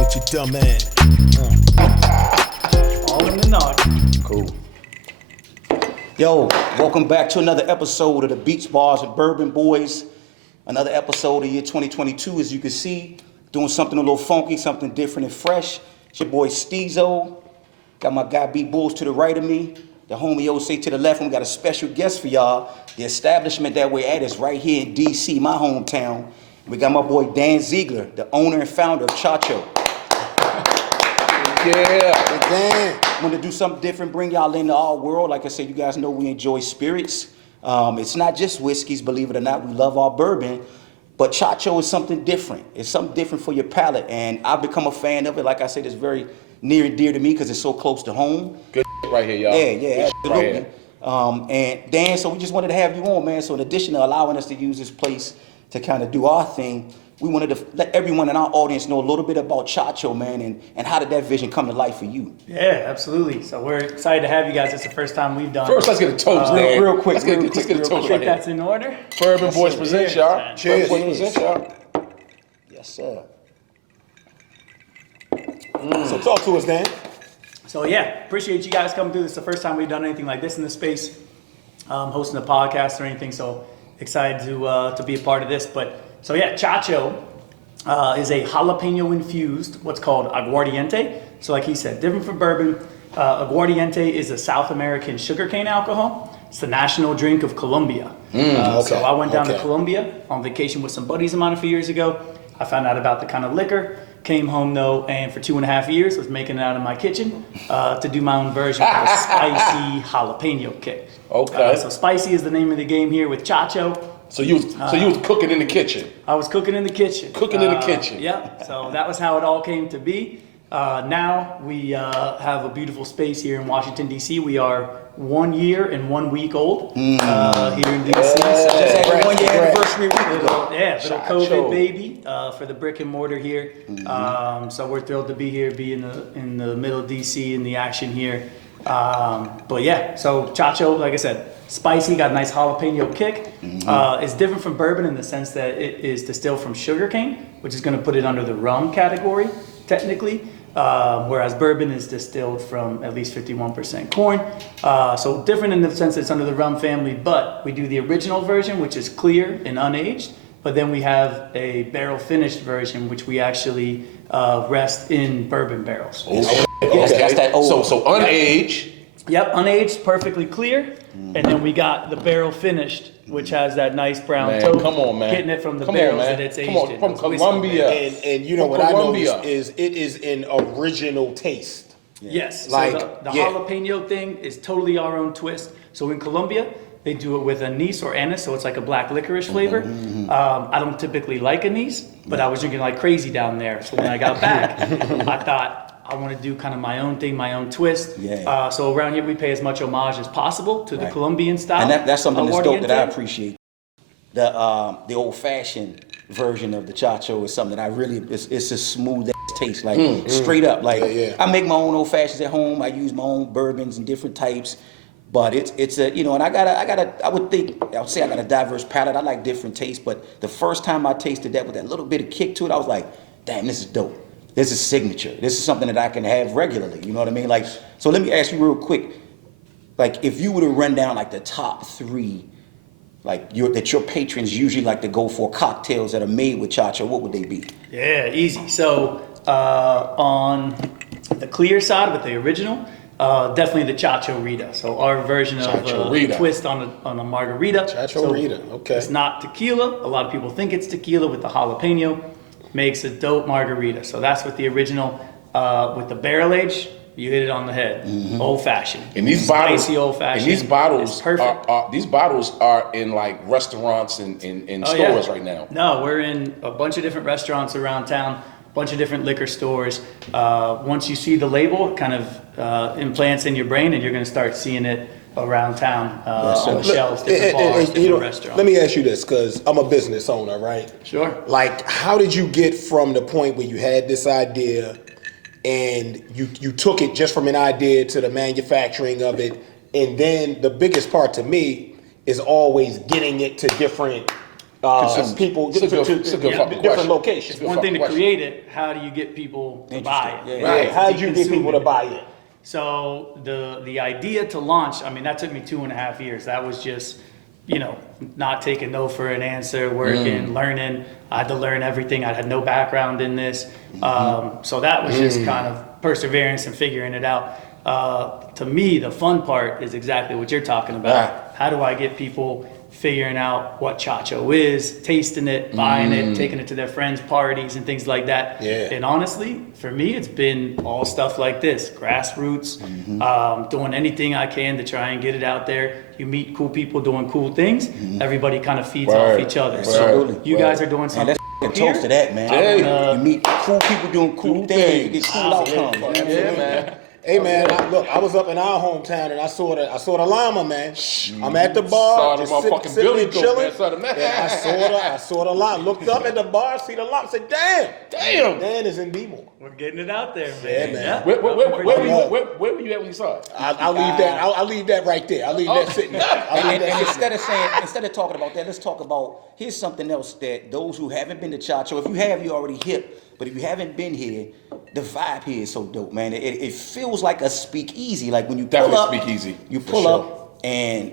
with your dumb ass. All in the nog. Cool. Yo, welcome back to another episode of the Beach Bars and Bourbon Boys. Another episode of year 2022, as you can see. Doing something a little funky, something different and fresh. It's your boy Steezo. Got my guy B Bulls to the right of me. The homie Ose to the left. And we got a special guest for y'all. The establishment that we're at is right here in D.C., my hometown. We got my boy Dan Ziegler, the owner and founder of Chacho. Yeah. Dan, want to do something different, bring y'all into our world. Like I said, you guys know we enjoy spirits. It's not just whiskeys, believe it or not. We love our bourbon. But Chacho is something different. It's something different for your palate. And I've become a fan of it. Like I said, it's very near and dear to me because it's so close to home. Good right here, y'all. Yeah, absolutely. Right And Dan, so we just wanted to have you on, man. So in addition to allowing us to use this place to kind of do our thing, we wanted to let everyone in our audience know a little bit about Chacho, man, and how did that vision come to life for you? Yeah, absolutely. So we're excited to have you guys. It's the first time we've done. First, let's get a toast, Dan. Real quick. Let's get a toast I think right here. that's in order. Bourbon Boys presents, y'all. Cheers. Bourbon Boys presents, y'all. Yes, sir. So talk to us, Dan. So yeah, appreciate you guys coming through. This is the first time we've done anything like this in this space, hosting a podcast or anything. So excited to be a part of this. But so yeah, Chacho is a jalapeno infused, what's called aguardiente. So like he said, different from bourbon. Aguardiente is a South American sugarcane alcohol. It's the national drink of Colombia. So I went down to Colombia on vacation with some buddies of mine a few years ago. I found out about the kind of liquor. Came home though, and for 2.5 years was making it out of my kitchen to do my own version of a spicy jalapeno kick. Okay. So spicy is the name of the game here with Chacho. So you was cooking in the kitchen. I was cooking in the kitchen. Cooking in the kitchen. Yep. So that was how it all came to be. Now we have a beautiful space here in Washington D.C. We are 1 year and 1 week old here in D.C. Just had 1 year anniversary week ago. Little COVID baby for the brick and mortar here. So we're thrilled to be here, be in the middle of DC in the action here. But yeah, so Chacho, like I said, spicy, got a nice jalapeno kick. It's different from bourbon in the sense that it is distilled from sugarcane, which is going to put it under the rum category, technically. Whereas bourbon is distilled from at least 51% corn. So different in the sense that it's under the rum family, but we do the original version, which is clear and unaged. But then we have a barrel finished version, which we actually rest in bourbon barrels. Okay. That's that old. So unaged. Yep, unaged, perfectly clear. And then we got the barrel finished, which has that nice brown toe. Come on, man. Getting it from the barrels that it's aged in. From Colombia. And you know From what Colombia. I know is it is an original taste. Yes, Like, so the yeah. jalapeno thing is totally our own twist. So in Colombia, they do it with anise or anise, so it's like a black licorice flavor. I don't typically like anise, but I was drinking like crazy down there. So when I got back, I thought I want to do kind of my own thing, my own twist. Yeah. So around here, we pay as much homage as possible to the Colombian style. And that's something that's dope that I aguardiente. appreciate. The old-fashioned version of the Chacho is something that I really, it's a smooth ass taste, like straight up. Like I make my own old-fashions at home. I use my own bourbons and different types. But it's a, you know, and I would say I got a diverse palate. I like different tastes, but the first time I tasted that with that little bit of kick to it, I was like, damn, this is dope. This is signature. This is something that I can have regularly. You know what I mean? Like, so let me ask you real quick. Like, if you were to run down like the top three, like that your patrons usually like to go for cocktails that are made with Chacho, what would they be? Yeah, easy. So on the clear side with the original, definitely the Chacho Rita. So our version of a twist on a margarita. Chacho Rita, okay. It's not tequila. A lot of people think it's tequila with the jalapeno. Makes a dope margarita. So that's with the original. With the barrel age, you hit it on the head. Old fashioned. And these spicy old fashioned. And these bottles perfect. these bottles are in like restaurants and stores right now. No, we're in a bunch of different restaurants around town, a bunch of different liquor stores. Once you see the label, it kind of implants in your brain, and you're going to start seeing it around town on the shelves, different bars, different restaurants. Let me ask you this, because I'm a business owner, right? Sure. Like, how did you get from the point where you had this idea and you took it just from an idea to the manufacturing of it, and then the biggest part to me is always getting it to different people It's a good fucking different question. locations. Good One thing to fucking create it, how do you get people to buy it? Yeah. Right. How did you get people to buy in? So the idea to launch, I mean, that took me 2.5 years. That was just, not taking no for an answer, working, learning. I had to learn everything. I had no background in this. So that was just kind of perseverance and figuring it out. To me, the fun part is exactly what you're talking about. Right. How do I get people figuring out what Chacho is, tasting it, buying it, taking it to their friends' parties and things like that. Yeah. And honestly, for me, it's been all stuff like this, grassroots, doing anything I can to try and get it out there. You meet cool people doing cool things. Everybody kind of feeds off each other. So Absolutely. you guys are doing And something let's here. toast to that, man. Yeah. You meet cool people doing cool things. You get cool outcomes. You know what I'm saying? man. Hey man, I was up in our hometown and I saw the llama, man. I'm at the bar, Saw the just motherfucking sitting Billy and goat, chilling. man. Saw the man. And I saw the llama. Looked up at the bar, see the llama, said, "Damn, Dan is in D-More." We're getting it out there, man. Yeah, man. Where were you at when you saw it? I'll leave that. I'll leave that right there. I'll leave that sitting there. I'll leave And that sitting there. instead of talking about that, let's talk about, here's something else that those who haven't been to Chacho, if you have, you're already hip. But if you haven't been here, the vibe here is so dope, man. It feels like a speakeasy. Like when you pull Definitely up, speakeasy, you for pull sure. up, and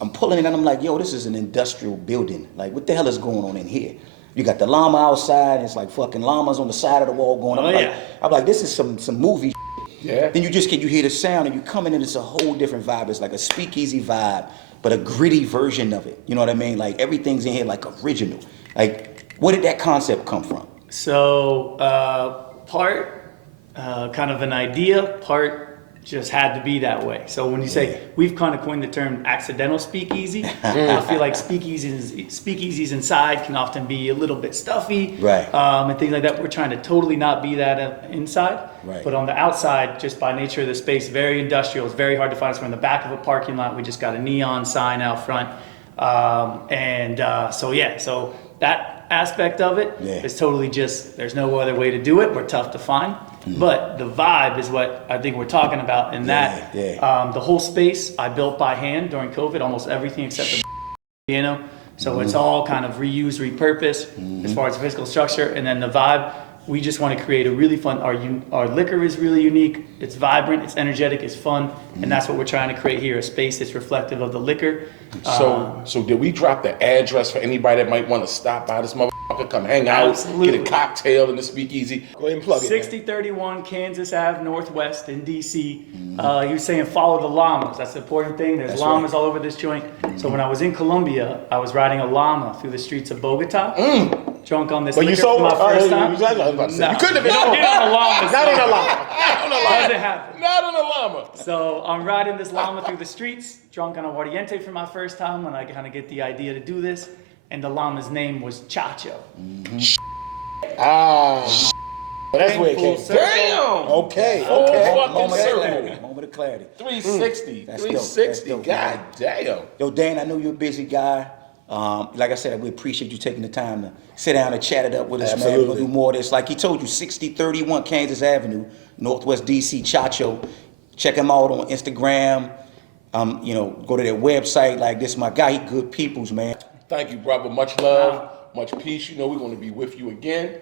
I'm pulling it, and I'm like, yo, this is an industrial building. Like, what the hell is going on in here? You got the llama outside, and it's like fucking llamas on the side of the wall going. I'm like, this is some movie. Yeah. Then you hear the sound, and you come in, and it's a whole different vibe. It's like a speakeasy vibe, but a gritty version of it. You know what I mean? Like everything's in here like original. Like, where did that concept come from? So part kind of an idea, part just had to be that way. So when you say, we've kind of coined the term accidental speakeasy, I feel like speakeasies inside can often be a little bit stuffy, Right. And things like that. We're trying to totally not be that inside, Right. but on the outside, just by nature of the space, very industrial. It's very hard to find. So we're in the back of a parking lot. We just got a neon sign out front, so that aspect of it is totally just, there's no other way to do it. We're tough to find. But the vibe is what I think we're talking about, and that the whole space I built by hand during COVID, almost everything except the piano. So it's all kind of reused, repurposed as far as physical structure, and then the vibe. We just want to create a really fun. Our liquor is really unique. It's vibrant. It's energetic. It's fun, and that's what we're trying to create here. A space that's reflective of the liquor. So did we drop the address for anybody that might want to stop by this motherfucker, come hang out, Absolutely. get a cocktail in the speakeasy? Go ahead and plug it. 6031 Kansas Ave Northwest in DC. You're saying follow the llamas. That's the important thing. There's llamas all over this joint. So when I was in Colombia, I was riding a llama through the streets of Bogota, drunk on this But you liquor sold for my first time. You couldn't have been. You don't get on the llama. Not on the llama. Doesn't happen. Not on the llama. So I'm riding this llama through the streets, drunk on aguardiente for my first time, and I kind of get the idea to do this. And the llama's name was Chacho. But that's where it came from. Damn. Okay. Moment of clarity. 360. That's dope. 360. That's dope, God man. damn. Yo, Dan, I know you're a busy guy. Like I said, we appreciate you taking the time to sit down and chat it up with us, man. We're Absolutely. gonna do more of this. Like he told you, 6031 Kansas Avenue, Northwest DC, Chacho. Check him out on Instagram. Go to their website. Like, this is my guy. He good peoples, man. Thank you, brother. Much love, much peace. We're going to be with you again.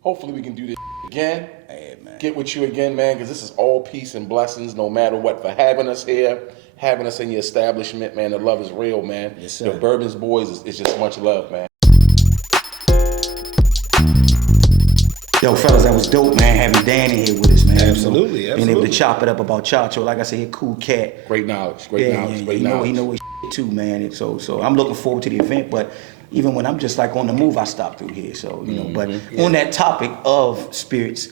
Hopefully we can do this again. Hey, man. Get with you again, man, because this is all peace and blessings, no matter what, for having us here, having us in your establishment, man. The love is real, man. Yes, sir. The Bourbon Boys is just much love, man. Yo, fellas, that was dope, man, having Dan in here with us, man. Absolutely, Being able absolutely. to chop it up about Chacho. Like I said, he a cool cat. Great knowledge, great knowledge. He know his shit too, man. And so I'm looking forward to the event. But even when I'm just like on the move, I stop through here. So But on that topic of spirits,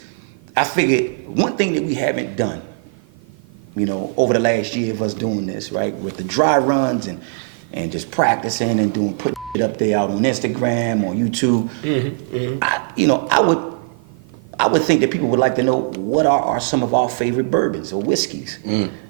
I figured one thing that we haven't done, over the last year of us doing this, right, with the dry runs and just practicing and putting it up there out on Instagram, on YouTube. I would think that people would like to know what are some of our favorite bourbons or whiskeys.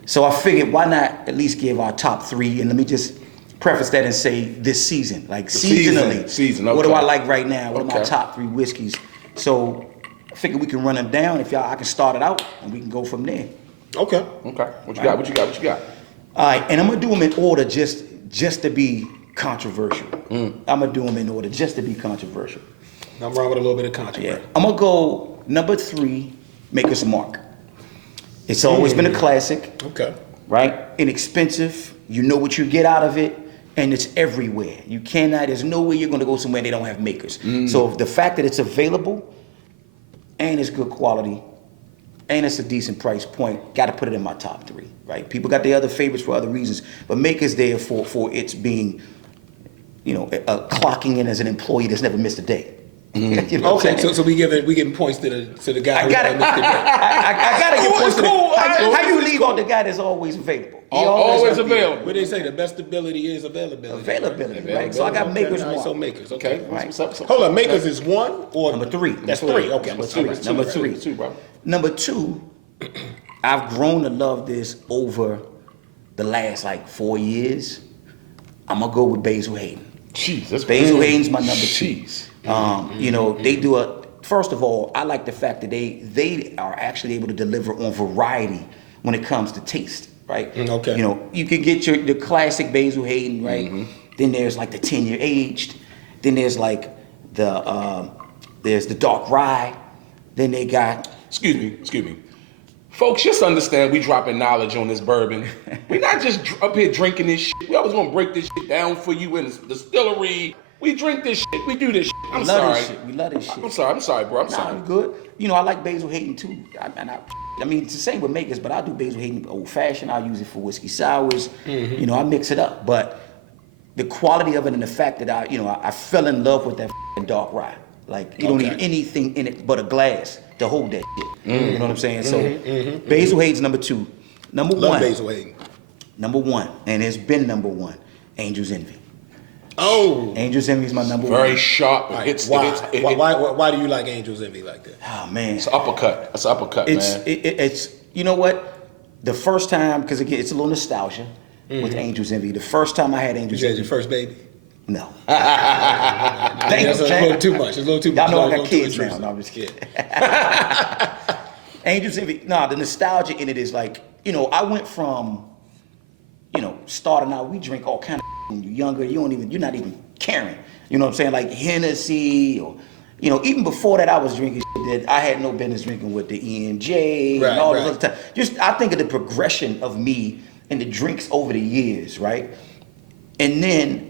So I figured, why not at least give our top 3, and let me just preface that and say this season, like seasonally. Season, What do okay. I like right now? What are my Okay. top 3 whiskeys? So I figured we can run them down. If I can start it out and we can go from there. Okay. Okay. What you got? All right, and I'm gonna do them in order just to be controversial. I'm gonna do them in order just to be controversial. I'm wrong with a little bit of controversy. Yeah, I'm gonna go number 3, Maker's Mark. It's always been a classic. Okay. Right? Inexpensive. You know what you get out of it, and it's everywhere. You cannot. There's no way you're gonna go somewhere they don't have Makers. So the fact that it's available, and it's good quality, and it's a decent price point, got to put it in my top 3. Right? People got their other favorites for other reasons, but Maker's there for its being, clocking in as an employee that's never missed a day. You know what I'm Okay, saying? so we giving points to the guy. I gotta give points to the. cool. How you leave out the guy that's always available? He Always gonna be available. What they say, the best ability is availability. Availability, right? So I got Maker's All right, Mark. so Makers, Okay. okay. Right. Hold on, Makers is 1 or Number 3. That's 3. Okay. Number 3. Number 3. Two, bro. Number 2, I've grown to love this over the last 4 years. I'm gonna go with Basil Hayden. Jeez, that's Basil Hayden's my number 2. Jeez. They do first of all, I like the fact that they are actually able to deliver on variety when it comes to taste, right? Okay. You can get the classic Basil Hayden, right? Then there's the 10-year aged. Then there's there's the dark rye. Then they got Excuse me. Folks, just understand we dropping knowledge on this bourbon. We're not just up here drinking this shit. We always gonna break this shit down for you in the distillery. We drink this shit. We do this shit. I'm sorry. We love this shit. I'm sorry, bro. I'm sorry. I'm good. I like Basil Hayden too. I mean, it's the same with Makers, but I do Basil Hayden old fashioned. I use it for whiskey sours. I mix it up. But the quality of it and the fact that I fell in love with that dark rye. You don't need anything in it but a glass to hold that shit. You know what I'm saying? So Basil Hayden's number 2. Number Love 1. Basil Hayden. Number 1, and it's been number 1. Angel's Envy. Oh. Angel's Envy is my number 1. Very sharp. Why do you like Angel's Envy like that? Oh man. It's an uppercut. That's an uppercut, man. It's you know what? The first time, because again, it's a little nostalgia with Angel's Envy. The first time I had Angel's You had Envy. your first baby? No. That's a little too much. It's a little too much. Y'all know I It's a got little kids too now. intrusive. No, I'm just kidding. Angel's Envy. No, the nostalgia in it is I went from, starting out, we drink all kind of when you're younger. You're not even caring. You know what I'm saying? Like Hennessy or, even before that I was drinking shit that I had no business drinking with the EMJ and all this other stuff. I think of the progression of me and the drinks over the years, right? And then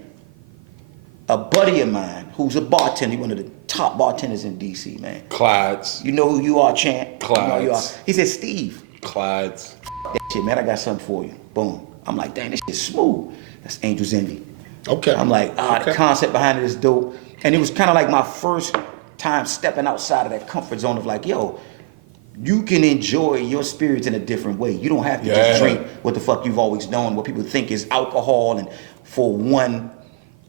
a buddy of mine who's a bartender, one of the top bartenders in D.C., man. Clyde's. You know who you are, champ. Clyde's. You know who you are. He said, Steve, Clyde's. that shit, man, I got something for you. Boom. I'm like, dang, this shit's smooth. That's Angel's Envy. Okay. I'm like, the concept behind it is dope. And it was kind of like my first time stepping outside of that comfort zone of you can enjoy your spirits in a different way. You don't have to just drink what the fuck you've always known, what people think is alcohol and for one,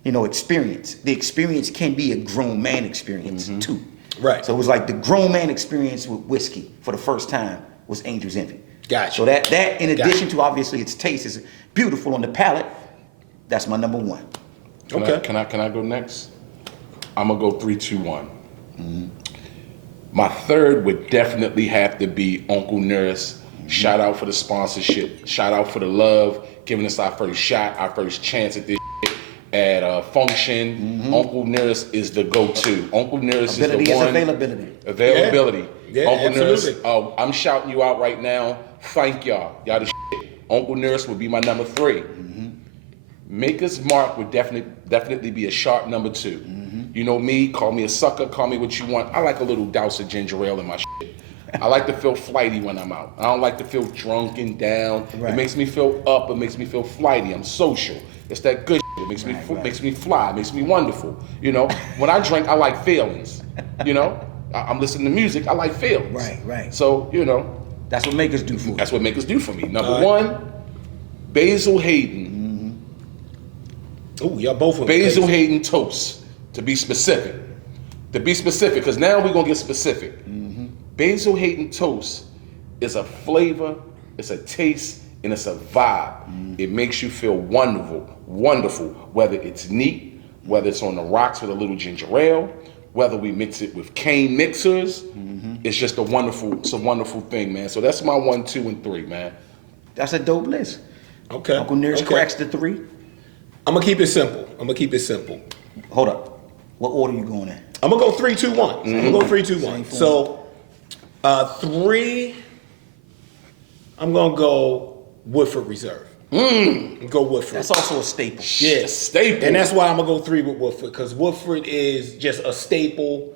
experience. The experience can be a grown man experience too. Right. So it was like the grown man experience with whiskey for the first time was Angel's Envy. Gotcha. So that in addition to obviously its taste is beautiful on the palate, that's my number 1. Can I go next? I'm gonna go 3, 2, 1. My third would definitely have to be Uncle Nurse. Shout out for the sponsorship. Shout out for the love, giving us our first shot, our first chance at this shit at a function. Uncle Nurse is the go-to. Uncle Nurse is the one. Availability. Availability. Yeah, Uncle absolutely. Nurse. I'm shouting you out right now. Thank y'all. Y'all the shit. Uncle Nurse would be my number 3. Maker's Mark would definitely be a sharp number 2. You know me, call me a sucker, call me what you want. I like a little douse of ginger ale in my shit. I like to feel flighty when I'm out. I don't like to feel drunk and down. Right. It makes me feel up, it makes me feel flighty. I'm social. It's that good shit. It makes me fly, it makes me wonderful. When I drink, I like feelings. I'm listening to music, I like feelings. Right. So, That's what Makers do for you. that's what Makers do for me. Number 1, Basil Hayden. Oh, y'all both went Basil Hayden toast, to be specific. Because now we're going to get specific. Basil Hayden toast is a flavor, it's a taste, and it's a vibe. It makes you feel wonderful, whether it's neat, whether it's on the rocks with a little ginger ale, whether we mix it with cane mixers. It's just a wonderful thing, man. So that's my 1, 2, and 3, man. That's a dope list. Okay. Uncle Nearest cracks the 3. I'm gonna keep it simple. Hold up. What order you going in? I'm gonna go 3, 2, 1. I'm gonna go 3, 2, 1. So, 3. I'm gonna go Woodford Reserve. Go Woodford. That's also a staple. Yeah, staple. And that's why I'm gonna go 3 with Woodford, because Woodford is just a staple.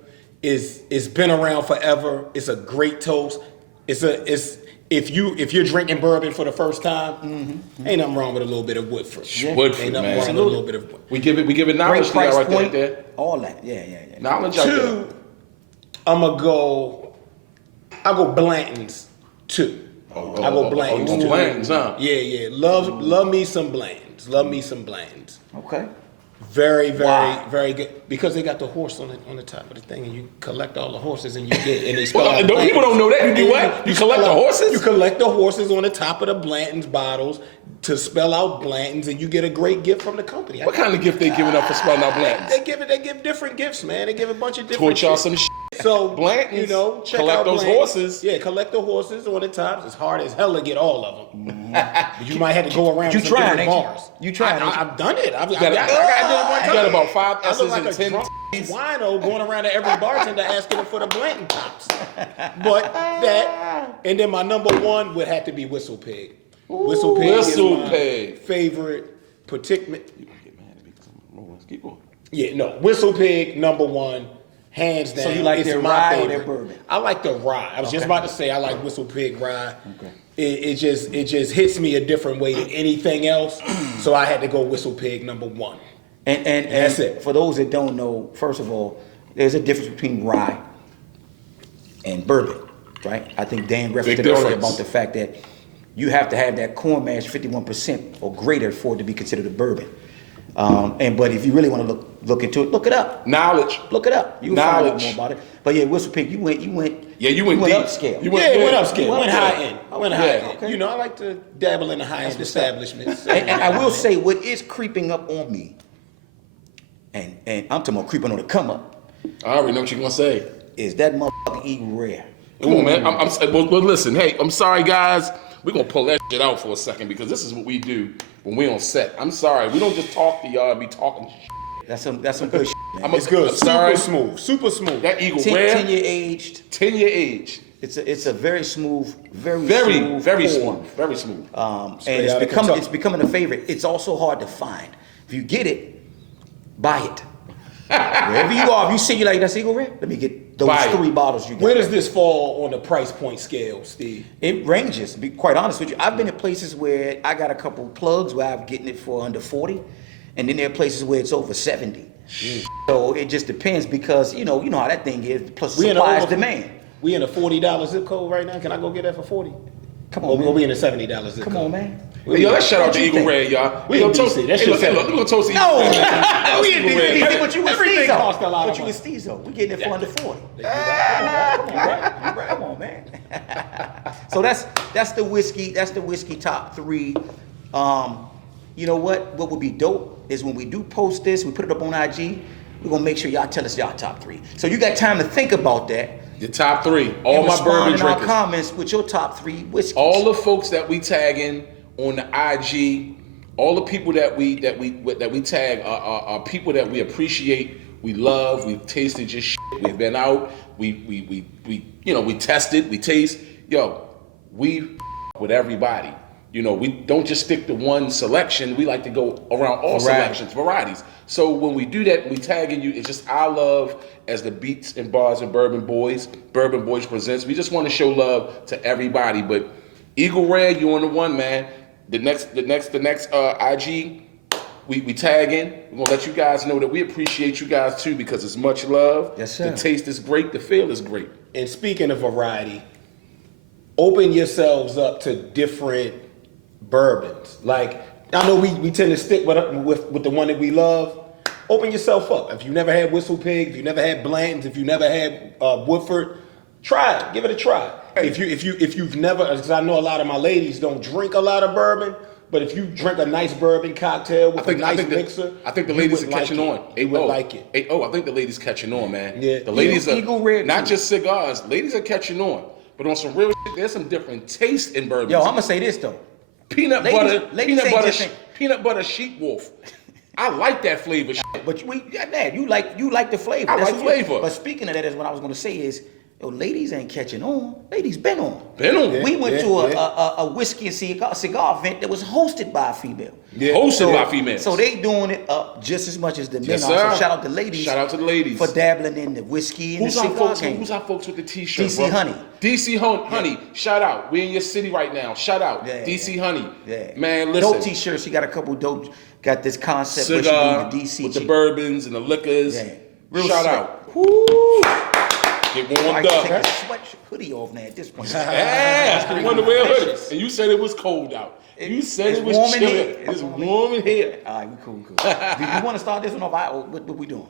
It's been around forever. It's a great toast. If you're drinking bourbon for the first time, ain't nothing wrong with a little bit of Woodford. Woodford, Ain't nothing man. wrong with a little bit of Woodford. We give it knowledge Great to y'all price right point. there. All that. Yeah. Knowledge out there. 2, I'll go Blanton's 2. I go Blanton's 2. Blanton's, huh? Yeah. Love me some Blanton's. Okay. Very, very, Wow. very good, because they got the horse on the top of the thing, and you collect all the horses, and you get, and they spell Well, out people Blanton's. don't know that. You do what? You collect the horses? You collect the horses on the top of the Blanton's bottles to spell out Blanton's, and you get a great gift from the company. What kind of gift they giving up for spelling out Blanton's? They give different gifts, man. They give a bunch of different. Taught y'all shit. some shit. So Blanton's, check collect out those Blanton's. horses. Yeah, collect the horses on the tops. It's hard as hell to get all of them. But you might have to go around You to some trying, different ain't you? bars. You trying, ain't you? I've done it. I got got- it one you time. got about 5 I S's look like and a 10 drunk T's. wino going around to every bartender asking them for the Blanton tops. But that, and then my number 1 would have to be Whistle Pig. Whistle Pig Whistle is my Pig. favorite particular. Get mad at me 'cause I'm rolling. Keep going. Yeah, no, Whistle Pig number 1, hands down. So you like it's their my rye or favorite. their bourbon? I like the rye. I was just about to say I like Whistle Pig rye. Okay. It just hits me a different way than anything else. So I had to go Whistle Pig number 1. And that's it. For those that don't know, first of all, there's a difference between rye and bourbon, right? I think Dan referenced Big it earlier difference. about the fact that you have to have that corn mash 51% or greater for it to be considered a bourbon. But if you really want to look into it, look it up. Knowledge. Look it up. You'll find out Knowledge. more about it. But yeah, Whistle Pig, you went Yeah, you went deep. upscale. You You Yeah, it went yeah. upscale. Went high end. Went high Yeah. end. You know, I like to dabble in the high end establishments. and I will say what is creeping up on me, and I'm talking about creeping on the come up, I already know what you're gonna say. is that motherfucking Eagle Rare. Come on, man. Well, listen. Hey, I'm sorry, guys. We're gonna pull that shit out for a second because this is what we do when we on set. I'm sorry. We don't just talk to y'all and be talking shit. That's some good shit, man. It's good. I'm sorry. Super smooth. That Eagle 10 Rare, 10-year aged. 10-year age. It's a very smooth, Very, smooth very pour. smooth. Very smooth. And Straight out of Kentucky. it's becoming a favorite. It's also hard to find. If you get it, buy it. Wherever you are, if you see you like that's Eagle Rare, let me get those Buy it. 3 bottles you got. Where does this fall on the price point scale, Steve? It ranges, to be quite honest with you. I've been at places where I got a couple plugs where I'm getting it for under 40, and then there are places where it's over 70. So it just depends because you know how that thing is. Plus We in a supply is over- demand. We in a $40 zip code right now. Can I go get that for 40? Come Or on, man. we in a $70 zip Come code? on, man. Hey, yo, let's shout out What to you Eagle think? Rare, y'all. We Yo, in toast- DC. That hey, shit's look, we're gonna toast Eagle No, Rare. we in Eagle Rare. DC. What you with Everything Steezo? costs a lot of What you money. with Steezo? We getting it for under 40. Come on, Come on, man. So that's the whiskey. That's the whiskey top 3. You know what? What would be dope is when we do post this, we put it up on IG. We're gonna make sure y'all tell us y'all top 3. So you got time to think about that. Your top 3. All and my respond bourbon in our drinkers. comments with your top 3 whiskeys. All the folks that we tagging on the IG, all the people that we tag are people that we appreciate, we love, we've tasted your shit, we've been out, we tested, we taste. Yo, we with everybody. You know, we don't just stick to one selection. We like to go around all selections, varieties. So when we do that, we tagging you. It's just our love as the Beats and Bars and Bourbon Boys. Bourbon Boys presents. We just want to show love to everybody. But Eagle Rare, you on the one, man. The next IG, we tagging. We're gonna let you guys know that we appreciate you guys too because it's much love. Yes, sir. The taste is great. The feel is great. And speaking of variety, open yourselves up to different bourbons. Like, I know we tend to stick with the one that we love. Open yourself up. If you never had Whistle Pig, if you never had Blanton's, if you never had Woodford, try it. Give it a try. If you've never, because I know a lot of my ladies don't drink a lot of bourbon, but if you drink a nice bourbon cocktail with a nice mixer, I think the you ladies are would like catching it. on. You would like it. I think the ladies catching on, man. Yeah. The ladies Eagle are Rare not too. just cigars. Ladies are catching on. But on some real shit, there's some different taste in bourbon. Yo, I'm gonna say this though. peanut ladies butter, ain't different. peanut butter sheep wolf. I like that flavor. But you like the flavor. I That's like what flavor. But speaking of that, is what I was gonna say is, yo, ladies ain't catching on. Ladies been on. Been on. We went to a whiskey and cigar event that was hosted by a female. Yeah. Hosted by females. So they doing it up just as much as the men Yes, are. sir. So shout out to ladies. Shout out to the ladies. For dabbling in the whiskey and Who's the our cigar folks? game. Who's our folks with the T-shirt? DC bro? Honey. DC Honey. Shout out. We in your city right now. Shout out. Yeah, DC Honey. Yeah. Man, listen. Dope t-shirts. She got a couple dope. Got this concept where she Cigar doing the DC with the bourbons and the liquors. Yeah. Real Shout slick. out. Woo. Get I warmed can up. take a sweat hoodie off now at this point. Yeah, I wonder where it is. And you said it was cold out. You said it's it was warm in chilly. here. It's warm in here. All right, we cool. Do you want to start this one off? What we doing?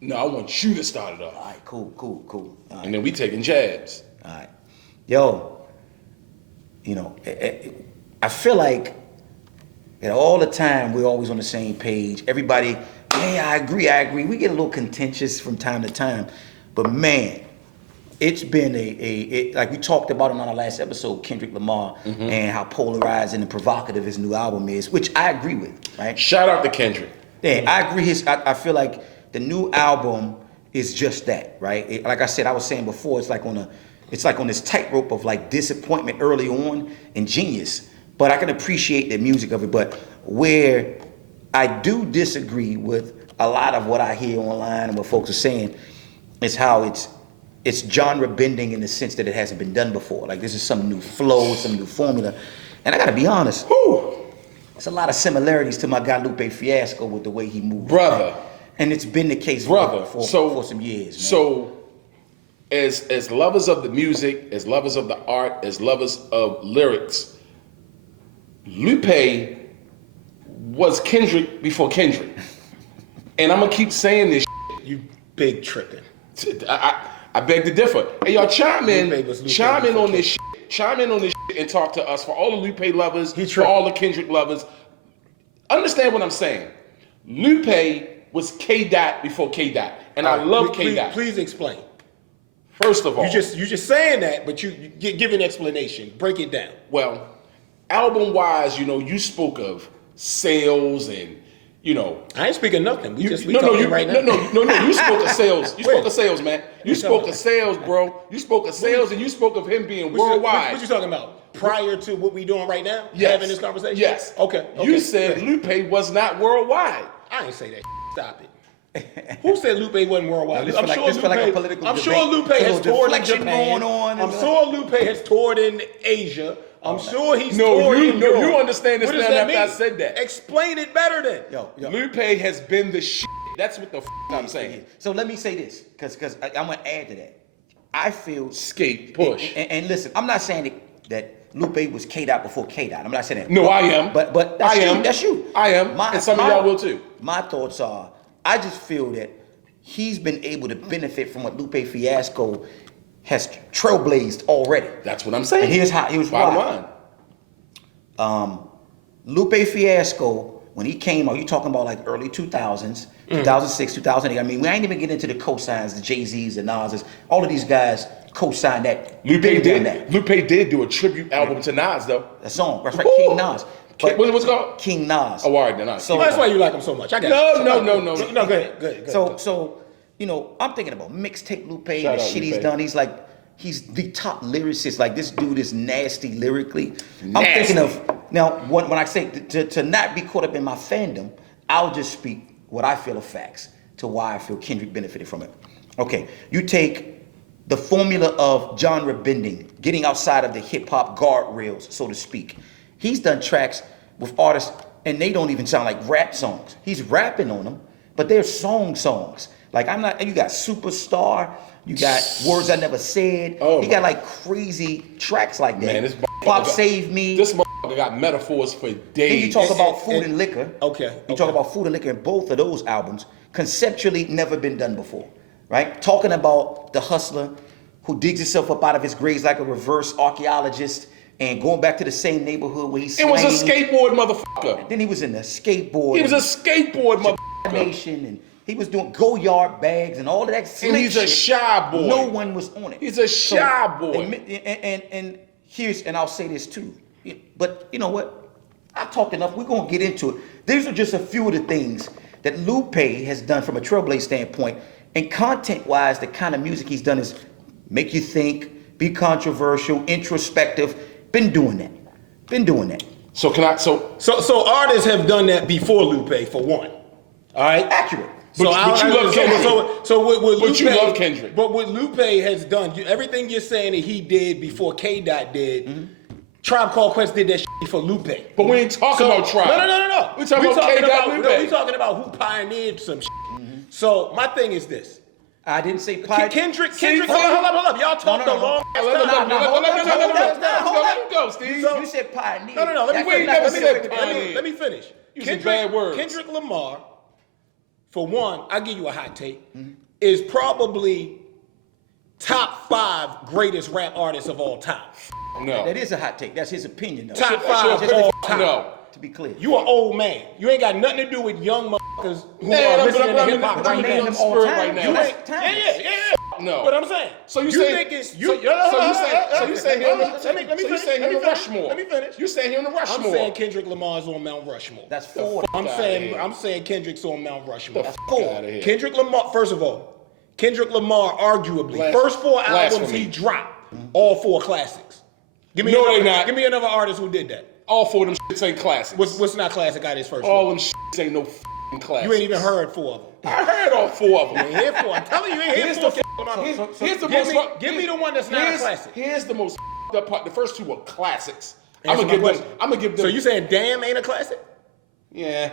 No, I want you to start it off. All right, cool. All right. And then we taking jabs. All right. Yo, I feel like all the time we're always on the same page. Everybody, hey, I agree. We get a little contentious from time to time. But man, it's been like we talked about it on our last episode, Kendrick Lamar, and how polarizing and provocative his new album is, which I agree with, right? Shout out to Kendrick. Yeah, I agree. I feel like the new album is just that, right? Like I said, I was saying before, it's like on this tightrope of like disappointment early on and genius. But I can appreciate the music of it. But where I do disagree with a lot of what I hear online and what folks are saying is how it's genre bending in the sense that it hasn't been done before. Like this is some new flow, some new formula. And I gotta be honest, there's a lot of similarities to my guy Lupe Fiasco with the way he moves. Brother. And it's been the case for some years, man. So as lovers of the music, as lovers of the art, as lovers of lyrics, Lupe was Kendrick before Kendrick. And I'm gonna keep saying this. You big tripping. I beg to differ. Hey, y'all, chime in on this shit. Chime in on this shit and talk to us. For all the Lupe lovers, for all the Kendrick lovers, understand what I'm saying. Lupe was K-Dot before K-Dot, and I love K-Dot. Please explain. First of all, You just saying that, but you give an explanation. Break it down. well, album-wise, you spoke of sales and, I ain't speaking nothing. We talking right now. No. You spoke of sales. You spoke of sales, man. You spoke of sales, bro. You spoke of sales, and you spoke of him being worldwide. What you talking about? Prior to what we doing right now? Yes. Having this conversation? Yes. Okay. You said Lupe was not worldwide. I ain't say that. Stop it. Who said Lupe wasn't worldwide? This feel like a political I'm debate. sure Lupe There's a has little toured in deflection Japan. going on. I'm sure Lupe has toured in Asia. I'm sure he's No, toured you- in no, Europe. you understand this What does now that after I mean? said that. Explain it better then. Yo. Lupe has been the shit. That's what the I'm saying. So let me say this, because I'm gonna add to that. I feel Skate, push. And listen, I'm not saying that Lupe was K-Dot before K-Dot. I'm not saying that. No, I am. But that's I am. you. That's you. I am. And some of y'all will too. My thoughts are, I just feel that he's been able to benefit from what Lupe Fiasco has trailblazed already. That's what I'm saying. And here's how he was bottom wild. line. Lupe Fiasco, when he came out, you talking about like early 2000s, 2006, 2008. I mean, we ain't even get into the cosigns, the Jay-Z's, the Nas's. All of these guys co-signed that. Lupe been done did do a tribute album to Nas though. That song, that's right, Woo! King Nas. What's it called? King Nas. Oh, all right, then. All right. So- That's why you like him so much. I got you. No. No, go ahead. So I'm thinking about mixtape Lupe and Shout the out shit Lupe. he's done. He's the top lyricist. Like, this dude is nasty lyrically. I'm Nasty. thinking of, now, when I say to not be caught up in my fandom, I'll just speak what I feel are facts to why I feel Kendrick benefited from it. Okay, you take the formula of genre bending, getting outside of the hip hop guardrails, so to speak. He's done tracks with artists, and they don't even sound like rap songs. He's rapping on them, but they're songs. Like, you got Superstar, you got Words I Never Said. Oh, he got like crazy tracks like that. Man, this Pop motherfucker Save Me. This motherfucker got metaphors for days. Then you talk about food and liquor. Okay, You talk about food and liquor in both of those albums. Conceptually, never been done before, right? Talking about the hustler who digs himself up out of his graves like a reverse archaeologist and going back to the same neighborhood where he's It was a slaying. skateboard motherfucker. Then he was in the skateboard. He was a skateboard motherfucker. Nation, and he was doing go-yard bags and all of that slick And he's a shit. shy boy. No one was on it. He's a shy boy. And I'll say this too. But you know what? I talked enough. We're gonna get into it. These are just a few of the things that Lupe has done from a trailblaze standpoint, and content-wise, the kind of music he's done is make you think, be controversial, introspective. Been doing that. So can I? So artists have done that before Lupe, for one. All right, accurate. But you love Kendrick. So what Lupe, But you love Kendrick. But what Lupe has done, everything you're saying that he did before K. Dot did, Tribe Called Quest did that shit for Lupe. But we ain't talking about Tribe. No. We talking about K. Dot Lupe. No, we talking about who pioneered some shit. So my thing is this. I didn't say pioneer. Kendrick, hold up. Y'all talked a long ass time. Let him go, Steve. You said pioneer. No. Let me finish. Using bad words. Kendrick Lamar, for one, I'll give you a hot take, is probably top 5 greatest rap artists of all time. No. That is a hot take. That's his opinion, though. Top 5 of all time. No. To be clear. You an old man. You ain't got nothing to do with young motherfuckers who Yeah, are but listening to I'm hip hop. in the them all spirit time. right now. You Yeah. No. But I'm saying. So you saying saying him in Rushmore. Let me finish. You saying him in Rushmore. I'm saying Kendrick Lamar's on Mount Rushmore. That's 4. I'm saying Kendrick's on Mount Rushmore. That's Get 4. outta here. Kendrick Lamar, first of all, Kendrick Lamar arguably first 4 albums Blasphemy. he dropped, all 4 classics. Give me No, another, they not. Give me another artist who did that. All 4 of them shits ain't classics. What's not classic out his first All one? them shits ain't no f***ing classics. You ain't even heard 4 of them. I heard all 4 of them. You ain't hear 4. I'm telling you, you ain't hear Here's 4. Here's the give most. me the one that's not a classic. Here's the most f***ed up part. The first 2 were classics. Answer I'm my gonna question. give them. So you saying Damn ain't a classic? Yeah.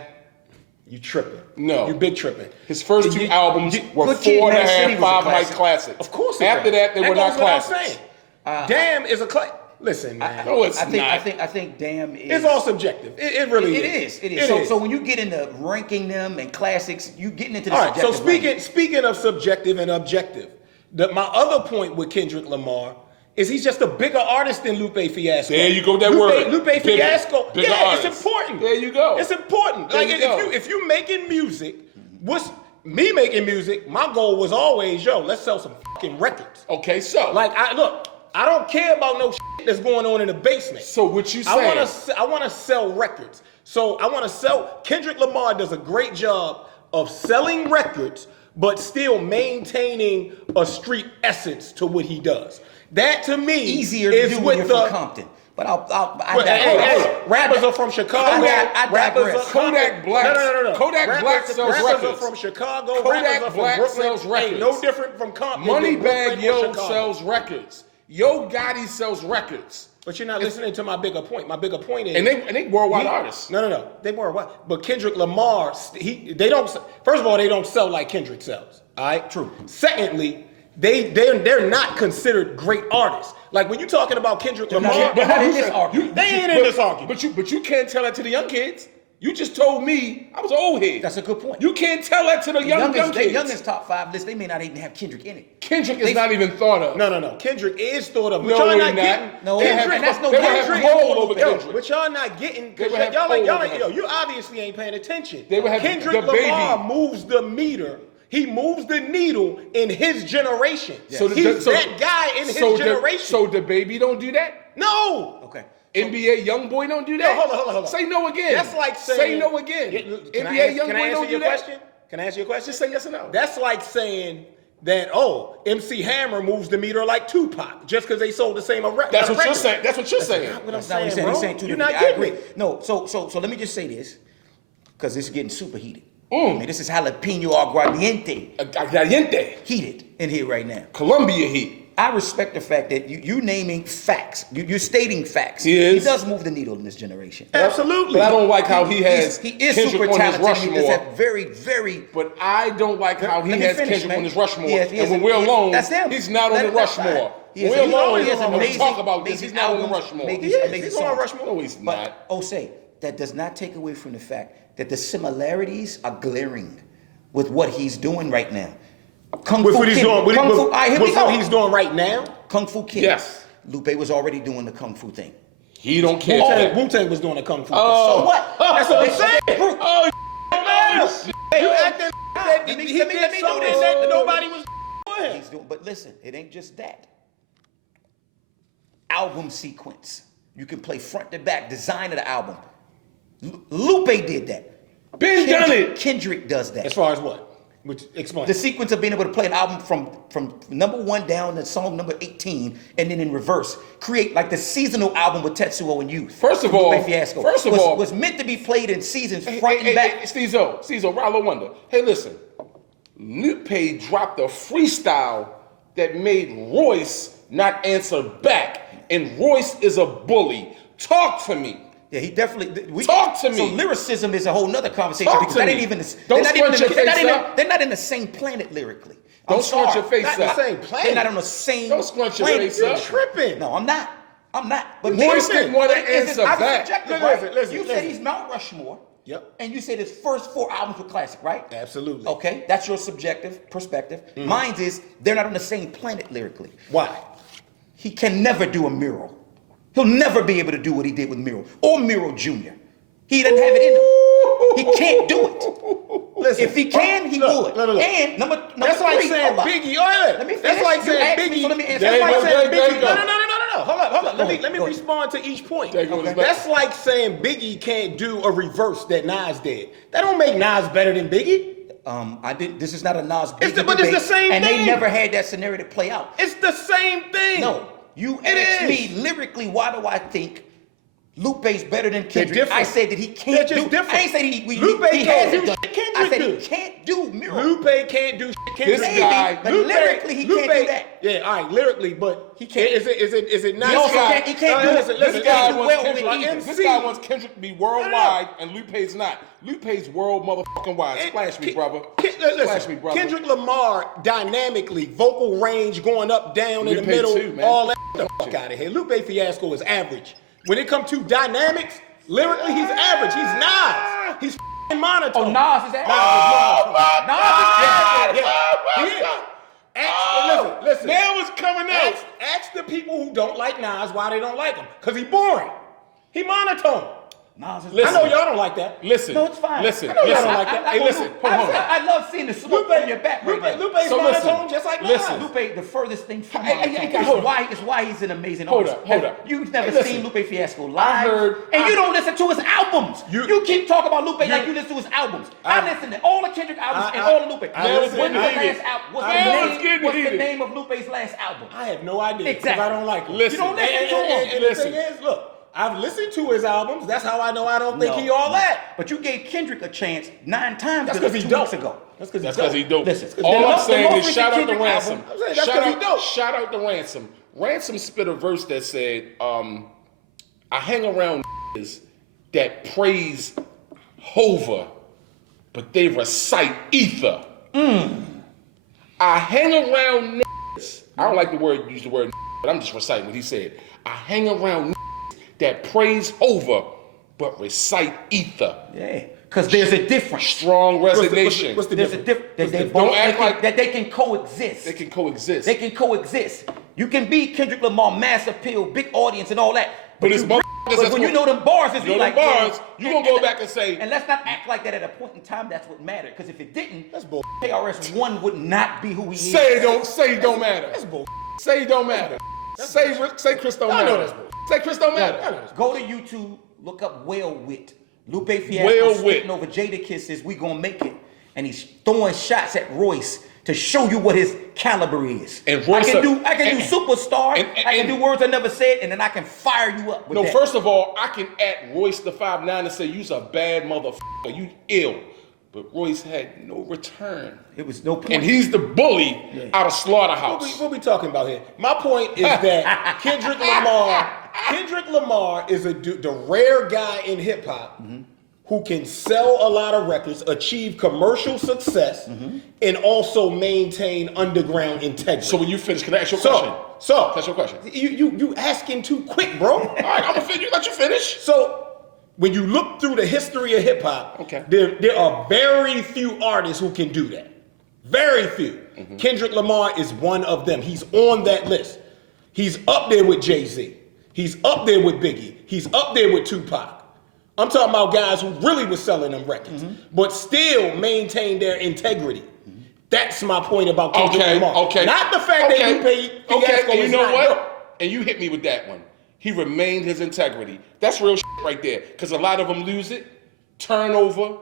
You tripping. No. You big tripping. His first 2 albums were Good Kid, 4.5, Mad City was a 5 night classic. classics. Of course it After does. that, they were not goes without classics. saying. Damn is a classic. Listen, man. No, it's I not. think Damn is. It's all subjective. It really is. It is. So when you get into ranking them and classics, you getting into the All right. So subjective ranking. speaking of subjective and objective, my other point with Kendrick Lamar is he's just a bigger artist than Lupe Fiasco. There you go, that word. Lupe Bigger. Fiasco. Bigger Yeah, artist. it's important. There you go. It's important. There Like you go. if you making music, what's me making music? My goal was always, let's sell some fucking records. Okay, so. Like I don't care about no shit that's going on in the basement. So what you saying? I want to sell records. So I want to sell. Kendrick Lamar does a great job of selling records, but still maintaining a street essence to what he does. That to me Easier to is do when with you're the from Compton. But rappers are from Chicago. I digress. Kodak Black. No. Kodak Black sells rappers records. are from Chicago. Kodak rappers are from Black Brooklyn. sells records. Ain't no different from Compton. than Brooklyn Moneybag or Yo Chicago. sells records. Yo Gotti sells records. But you're not listening to my bigger point. My bigger point is, And they worldwide artists. No. They worldwide. But Kendrick Lamar, they don't. First of all, they don't sell like Kendrick sells. All right, True. Secondly, they're not considered great artists. Like when you're talking about Kendrick Lamar, they're not in this argument. They ain't in this argument. But you can't tell that to the young kids. You just told me I was an old head. That's a good point. You can't tell that to the young The kids. youngest top 5 list, they may not even have Kendrick in it. Kendrick is not even thought of. No. Kendrick is thought of. But No, y'all he not not. getting. No, Kendrick, and that's no They would have Kendrick. control over Yo, Kendrick. but y'all not getting. They Cause would have y'all control like, over him. you obviously ain't paying attention. They would have Kendrick the Lamar baby. moves the meter. He moves the needle in his generation. So He's that guy in his generation. So the baby don't do that? No. Okay. NBA young boy don't do that? Hold on. Say no again. That's like saying. Say no again. Can NBA young can boy I answer don't do your that? question? Can I ask you a question? Just say yes or no. That's like saying that MC Hammer moves the meter like Tupac just because they sold the same record. That's what you're saying. That's what you're saying. What I'm That's not what saying, he's bro. saying. He's saying 2 You're different not things. I getting agree. it. No, so let me just say this, because this is getting super heated. I mean, this is jalapeno aguardiente Caliente. heated in here right now. Columbia heat. I respect the fact that you naming facts. You're stating facts. He is. He does move the needle in this generation. Absolutely. But I don't like how he has He is Kendrick super on his talented. He does Rushmore. have very. But I don't like how he Let me has finish, Kendrick man. on his Rushmore. He And when we're alone, that's him. he's not on the That's fine. Rushmore. He When has- we're he alone, has and we amazing- talk about this, amazing he's not on the albums, Rushmore. amazing- He is. amazing He's on songs. Rushmore. No, he's But not. say that does not take away from the fact that the similarities are glaring with what he's doing right now. Kung With Fu what he's Kid. doing, Kung Fu. All right, here we with go. what he's doing right now. Kung Fu Kid. Yes. Lupe was already doing the Kung Fu thing. He don't care. Wu-Tang was doing a kung fu. Oh. So what? That's what I'm saying. Oh, You acting that Let me he do did this. something that nobody was doing. He's doing, but listen, it ain't just that. Album sequence. You can play front to back, design of the album. Lupe did that. Done it. Kendrick does that. As far as what? Which explain. The sequence of being able to play an album from number 1 down to song number 18, and then in reverse, create like the seasonal album with Tetsuo and Youth. First of all, Lupe Fiasco was meant to be played in seasons front and back. Steezo, Rallo Wonder. Hey, listen. Lupe dropped a freestyle that made Royce not answer back, and Royce is a bully. Talk to me. Yeah, he definitely. Talk to me. So lyricism is a whole nother conversation Talk because to that me. ain't even. Don't scrunch your face up. They're not in the same planet lyrically. Don't scrunch your face Not up. the same planet. They're not on the same. Don't scrunch your planet. face You're up. tripping. No, I'm not. But Royce maybe- didn't want to Listen, answer I'm back. subjective, Listen, right? listen, You said listen. he's Mount Rushmore. Yep. And you said his first 4 albums were classic, right? Absolutely. Okay, that's your subjective perspective. Mine is they're not on the same planet lyrically. Why? He can never do a Mural. He'll never be able to do what he did with Mural or Mural Jr. He doesn't have it in him. He can't do it. Listen, If he can, he would. Look. And number That's three, like saying hold up. Biggie. Oh, Let me finish. That's like You saying asked me, Biggie. so let me answer. That's like saying there you Biggie. go. No. Hold up. Let me Go ahead. respond to each point. There you go. Okay. That's like saying Biggie can't do a reverse that Nas did. That don't make Nas better than Biggie. I did. This is not a Nas Biggie But it's the debate, same and thing. they never had that scenario to play out. It's the same thing. No, you It asked is. me lyrically, why do I think Lupe's better than Kendrick? different. I said that he can't They're just do. different. I ain't say Lupe he can't hasn't do done shit it. Kendrick I said do. he can't do Mural. Lupe can't do shit. Kendrick This do. guy- but lyrically he can't do that. Yeah, all right, lyrically, but He can't. Is it not? He also can't- he can't do it. Listen, This guy do wants well Kendrick. with either. This guy wants Kendrick to be worldwide, and Lupe's not. Lupe's world motherfucking wide. Splash me, brother. Splash me, brother. Kendrick Lamar dynamically, vocal range going up, down in the Lupe middle, too, man. all that. The fuck out of here. Lupe Fiasco is average. When it comes to dynamics, lyrically, he's average. He's Nas. He's f***ing monotone. Oh, Nas is that? Nas is yeah. He is. Listen. Now it's coming out. Ask the people who don't like Nas why they don't like him. Because he boring. He monotone. Nas is Listen. I know y'all don't like that. Listen. No, it's fine. Listen. I know y'all Listen. don't like that. Hey, listen. Hold on. I love seeing the smoke on your back right now. Lupe's So listen. monotone just like Nas. Listen. Lupe, the furthest thing from Hey, monotone. hold on. It's why he's an amazing Hold artist. up, hold up. You've never Hey, listen. seen Lupe Fiasco live, heard- and you don't listen to his albums. You- keep talking about Lupe like you listen to his albums. I listen to all the Kendrick albums and all the Lupe. I listen When's the to last it. album? Now it's getting What's the heated. name of Lupe's last album? I have no idea because Exactly. I don't like him. Listen. You don't listen to him. And the thing is, look, I've listened to his albums. That's how I know I don't think No, he all no. that. But you gave Kendrick a chance 9 times That's two because he dope. weeks ago. That's because That's he dope. Listen, All the I'm most saying is recent shout out to Kendrick Ransom. album- I'm saying that's 'cause he dope. Shout out to Ransom. Ransom spit a verse that said, I hang around that praise Hova, but they recite ether. I hang around I don't like use the word but I'm just reciting what he said. I hang around that praise Hova, but recite ether. Yeah, because there's a difference. Strong resignation. What's the There's a difference? difference. They Don't both act like- that they can coexist. They can coexist. They can coexist. You can be Kendrick Lamar, mass appeal, big audience, and all that. But it's you motherfuckers but that's when you gonna- know them bars, is You know like them bars, yeah. you gonna go back and say- And let's not act like that at a point in time. That's what mattered. Because if it didn't, That's bull. KRS-One would not be who he is. Say it don't matter. That's bull. Say it don't matter. Say Chris don't I matter. know that's bull. Say Chris don't matter. Go to YouTube, look up Whale Wit. Lupe Fiasco Whale Wit. spitting over Jada Kisses, We Gonna Make It. And he's throwing shots at Royce to show you what his caliber is. And Royce I can do Superstar, I can and- do Words I Never Said, and then I can fire you up with No, that. first of all, I can at Royce the 5'9" and say you's a bad motherfucker, you ill. But Royce had no return. It was no point. And he's the bully out of Slaughterhouse. What we talking about here? My point is that Kendrick Lamar is the rare guy in hip hop who can sell a lot of records, achieve commercial success, and also maintain underground integrity. So when you finish, can I ask you a question? So That's your question. You asking too quick, bro. All right, I'm gonna let you finish. So when you look through the history of hip hop, Okay. there are very few artists who can do that. Very few. Kendrick Lamar is one of them. He's on that list. He's up there with Jay-Z. He's up there with Biggie. He's up there with Tupac. I'm talking about guys who really was selling them records, but still maintain their integrity. That's my point about Kendrick Lamar. Okay. Not the fact that you pay Fiasco and you is know not what? dope. And you hit me with that one. He remained his integrity. That's real shit right there. Because a lot of them lose it, turn over,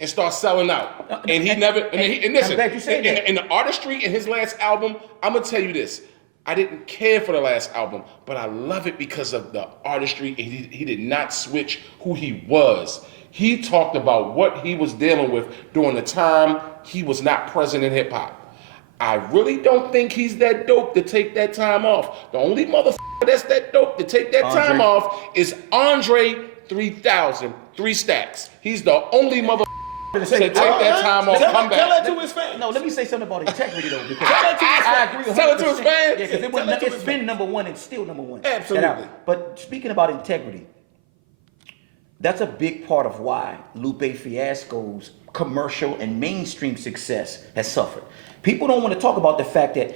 and start selling out. And he never. And listen, I'm glad you said that. in the artistry in his last album, I'm gonna tell you this. I didn't care for the last album, but I love it because of the artistry. And he did not switch who he was. He talked about what he was dealing with during the time he was not present in hip hop. I really don't think he's that dope to take that time off. The only motherfucker that's that dope to take that time off is Andre 3000, 3 Stacks. He's the only motherfucker to take that time off, come back. Tell that to his fans. No, let me say something about integrity though, because I agree with Tell it to his 100%. fans. Yeah, because it's been number one and still number one. Absolutely. But speaking about integrity, that's a big part of why Lupe Fiasco's commercial and mainstream success has suffered. People don't want to talk about the fact that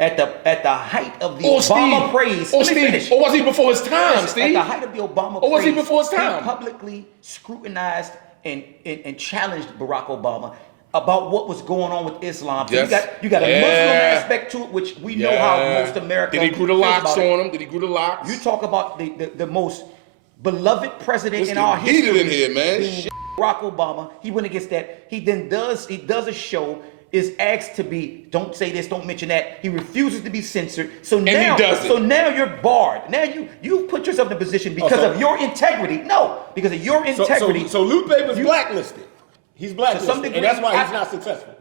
at the height of the Obama praise, or was he before his time, Steve? At the height of the Obama praise, or was he before his time? He publicly scrutinized and challenged Barack Obama about what was going on with Islam. So Yes. you got a Muslim aspect to it, which we know how most America Did he grew the feels locks about it. on him? Did he grew the locks? You talk about the most beloved president in our Heated history, in here, man. being Barack Obama. He went against that. He does a show. Is asked to be, don't say this, don't mention that. He refuses to be censored. So now, he does it. so now you're barred. Now you put yourself in a position because of your integrity. No, because of your integrity. So Lupe was blacklisted. He's blacklisted, some degree, and that's why he's not successful.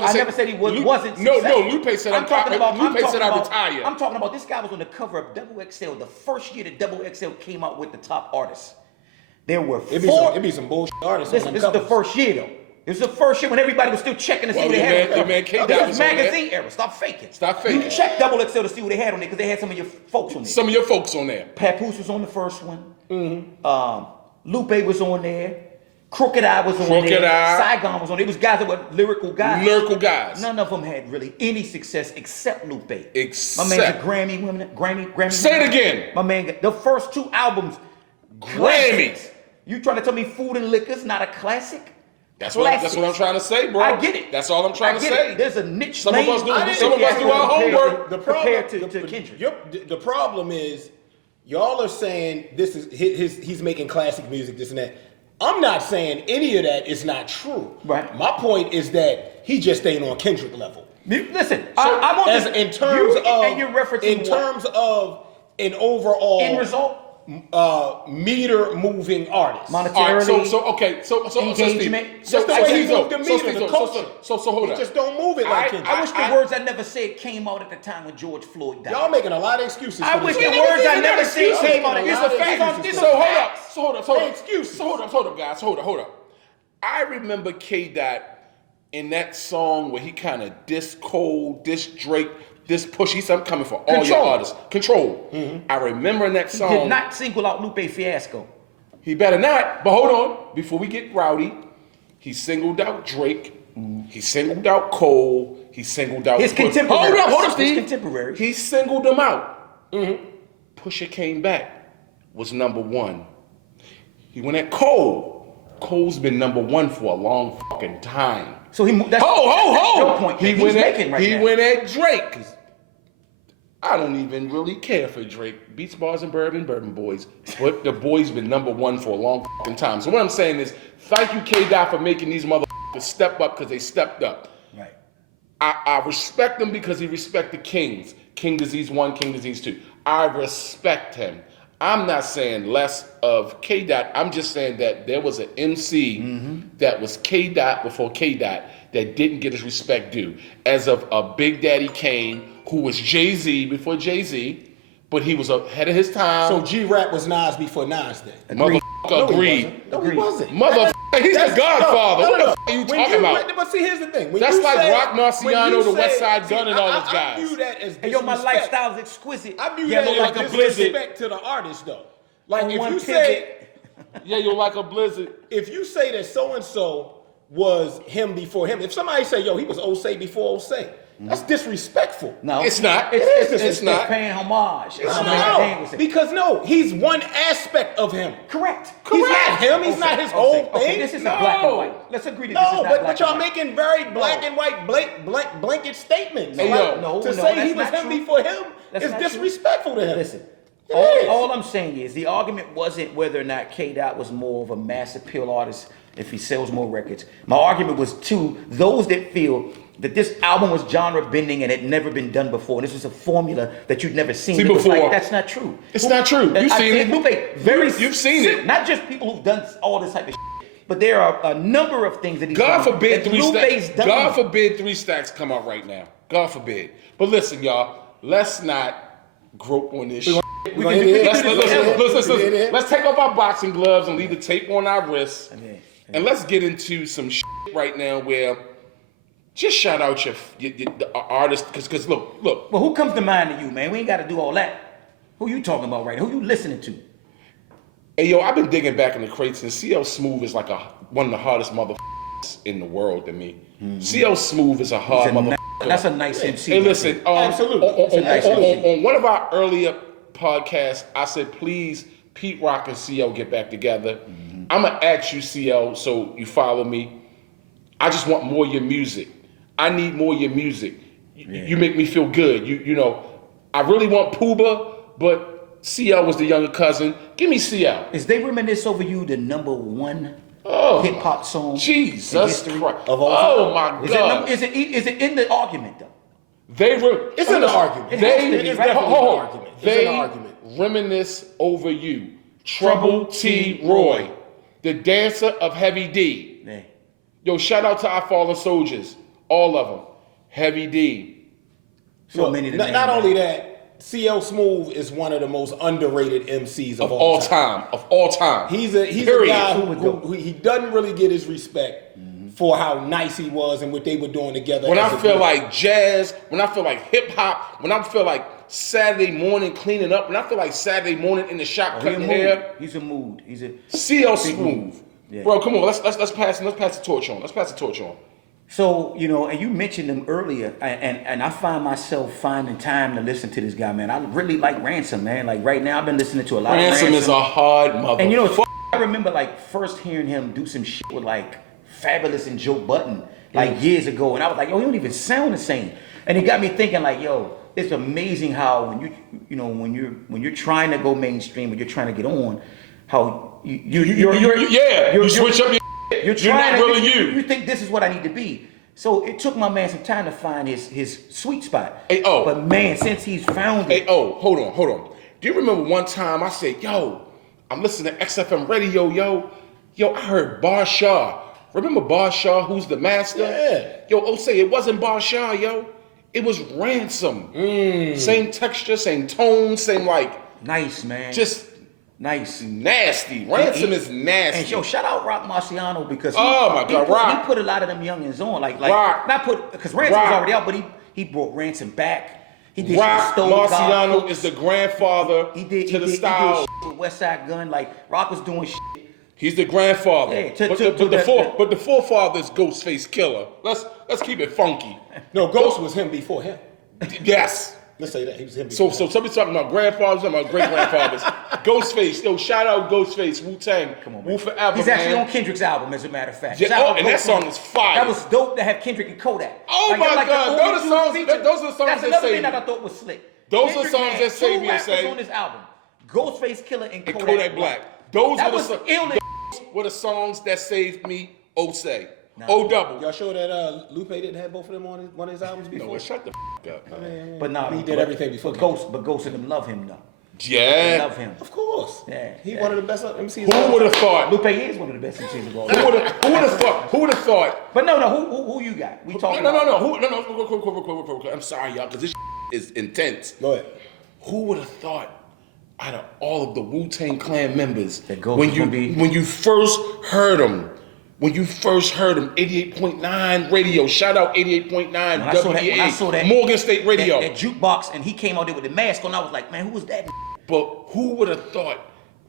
I never said he wasn't No, successful. Lupe said I'm talking about. Lupe said I retire. I'm talking about this guy was on the cover of Double XL the first year that Double XL came out with the top artists. There were It'd be some bullshit artists. This is the first year though. It was the first year when everybody was still checking to see what they had on there. This was magazine era. Stop faking. Stop faking. You check Double XL to see what they had on there because they had some of your folks on there. Some of your folks on there. Papoose was on the first one. Lupe was on there. Crooked Eye was on there. Saigon was on there. It was guys that were lyrical guys. Lyrical guys. None of them had really any success except Lupe. Except. My man's a Grammy winner. Grammy. Say it again. My man, the first 2 albums. Grammys. You trying to tell me Food and Liquor's not a classic? That's what I'm trying to say, bro. I get it. That's all I'm trying to say. There's a niche Some lane. of us do our homework. Compared to Kendrick. The problem is, y'all are saying this is he's making classic music, this and that. I'm not saying any of that is not true. Right. My point is that he just ain't on Kendrick level. Listen, So I want in terms of an overall end result. Meter moving artist. Monetarily. Engagement. So Just the way he moved the meter, the culture. So hold He on. just don't move it like Kendrick. I wish the words I never said came out at the time when George Floyd died. Y'all making a lot of excuses. I for wish this the guy. words I never said came out. It's It's a a fact. fact. It's So hold up. Hold up, guys. Hold up. I remember K-Dot in that song where he kind of diss Cole, diss Drake, diss Push. He said, I'm coming for all your artists. Control. I remember in that song. He did not single out Lupe Fiasco. He better not. But hold on. Before we get rowdy, he singled out Drake. He singled out Cole. He singled out His Push. contemporaries. Hold up, His Steve. contemporaries. He singled them out. Pusha came back, was number 1. He went at Cole. Cole's been number 1 for a long fucking time. So that's your point. He went at Drake. I don't even really care for Drake. Beats, Bars, and Bourbon Boys. But the boy's been number 1 for a long fucking time. So what I'm saying is, thank you, K-Dot, for making these motherfuckers step up because they stepped up. Right. I respect him because he respect the kings. King Disease 1, King Disease 2. I respect him. I'm not saying less of K-Dot. I'm just saying that there was an MC that was K-Dot before K-Dot that didn't get his respect due. As of a Big Daddy Kane, who was Jay-Z before Jay-Z, but he was ahead of his time. So G-Rap was Nas before Nas then. Motherfucker agreed. No, he wasn't. Motherfucker, he's the Godfather. No. What the f*** are you talking about? But see, here's the thing. When That's you like say- Rock Marciano, the West Side Gun, and all those I guys. view that as Hey, yo, my disrespect. lifestyle is exquisite. I view Yellow that like as a blizzard. disrespect to the artist, though. Like On if one you pivot. say, Yeah, you're like a blizzard. if you say that so and so was him before him, if somebody say, yo, he was Osei before Osei, that's disrespectful. No, It's not. It's not. It's paying homage. It's No, because he's one aspect of him. Correct. He's not him. He's not his whole thing. Okay, this isn't No. black and white. Let's agree that this is No, not but black y'all and white. making very black and white blanket statements. Hey, Like, yo. No, to no, say that's he was not him true. before him That's is not true. disrespectful to him. Listen, All I'm saying is the argument wasn't whether or not K-Dot was more of a mass appeal artist if he sells more records. My argument was to those that feel that this album was genre bending and had never been done before. And this was a formula that you'd never seen. It was before. like, that's not true. It's not true. You've seen it. Lupe, You've seen it. Not just people who've done all this type of shit, but there are a number of things that he's God done. forbid that three Lupe's stacks. done. God forbid 3 stacks come out right now. God forbid. But listen, y'all. Let's not grope on this shit. Let's take off our boxing gloves and leave the tape on our wrists, and let's get into some shit right now where just shout out the artist because look. Well, who comes to mind to you, man? We ain't got to do all that. Who you talking about right now? Who you listening to? Hey yo, I've been digging back in the crates and CL Smooth is like one of the hardest motherfuckers in the world to me. CL Smooth is a hard motherfucker. That's a nice MC. Hey, listen, Absolutely. On one of our earlier podcasts, I said, please, Pete Rock and CL get back together. I'm going to ask you, CL, so you follow me. I just want more of your music. I need more of your music. You make me feel good. You know, I really want Pooba, but CL was the younger cousin. Give me CL. Is They Reminisce Over You the #1 hip hop song? Jesus Christ. Of all time? My God. Is it in the argument though? It's in the argument. It has to be, right? It's an argument. Reminisce Over You. Trouble T. Roy, the dancer of Heavy D. Yeah. Yo, shout out to our fallen soldiers, all of them. Heavy D. So many to name, Not man. only that, CL Smooth is one of the most underrated MCs Of all time. He's a Period. guy who he doesn't really get his respect for how nice he was and what they were doing together. When as I a feel group. like jazz, when I feel like hip hop, when I feel like Saturday morning cleaning up, when I feel like Saturday morning in the shop cutting hair, He's a mood. He's a CL Smooth. Yeah. Bro, come on, let's pass the torch on. Let's pass the torch on. So, you know, and you mentioned him earlier, and I find myself finding time to listen to this guy, man. I really like Ransom, man. Like right now, I've been listening to a lot of Ransom. Ransom is a hard mother. And you know, I remember like first hearing him do some shit with like Fabulous and Joe Budden like years ago, and I was like, yo, he don't even sound the same. And it got me thinking, like, yo, it's amazing how when you're trying to go mainstream, when you're trying to get on, how you switch up your. You're trying not to really you. You think this is what I need to be. So it took my man some time to find his sweet spot. Hey, oh. But man, since he's found it. Hey, hold on. Do you remember one time I said, yo, I'm listening to XFM radio, yo, I heard Bar Shah. Remember Bar Shah, who's the master? Yeah. Yo, say it wasn't Bar Shah, yo. It was Ransom. Same texture, same tone, same like. Nice, man. Just nice. nasty. Ransom is nasty. And yo, shout out Rock Marciano because Rock. he put a lot of them youngins on. Like Rock. not put because Ransom was already out, but he brought Ransom back. He did shit with Rock Stone Marciano God. is the grandfather He did to the he style. did shit with West Side Gun. Like Rock was doing shit. He's the grandfather. Yeah, but the forefather's Ghostface Killer. Let's keep it funky. No, Ghost was him before him. Yes. Let's say that he was him. So Before him. somebody's talking about grandfathers, talking about great grandfathers. Ghostface, yo, shout out Ghostface, Wu-Tang, Wu Forever. He's man. actually on Kendrick's album, as a matter of fact. Yeah, Shout out and that Ghost song Man. is fire. That was dope to have Kendrick and Kodak. Oh my God, those are the songs That's that another save thing that me. I thought was slick. Those are Kendrick songs had that save me two and rappers say- on this album, Ghostface Killer and Kodak, Kodak Black. Those That were was the illness. were the songs that saved me. Say. Nah. O double. Y'all sure that Lupe didn't have both of them on one of his albums before? No, shut the up, man. But nah, He did everything before But Ghost and them love him though. They Yeah. love him. Of course. Yeah, He's yeah. one of the best MCs. Who would have thought? Lupe is one of the best MCs of all time. Who would have thought? Who would have thought? But no, who you got? We talking No. about? Quick. I'm sorry, y'all, because this is intense. Go ahead. Who would have thought, out of all of the Wu-Tang Clan members, That Ghost when was you gonna be- when you first heard him, 88.9 radio. Shout out 88.9 When I saw that- when I saw WBA, that- Morgan State Radio. That jukebox, and he came out there with the mask on. I was like, man, who was that? But who would have thought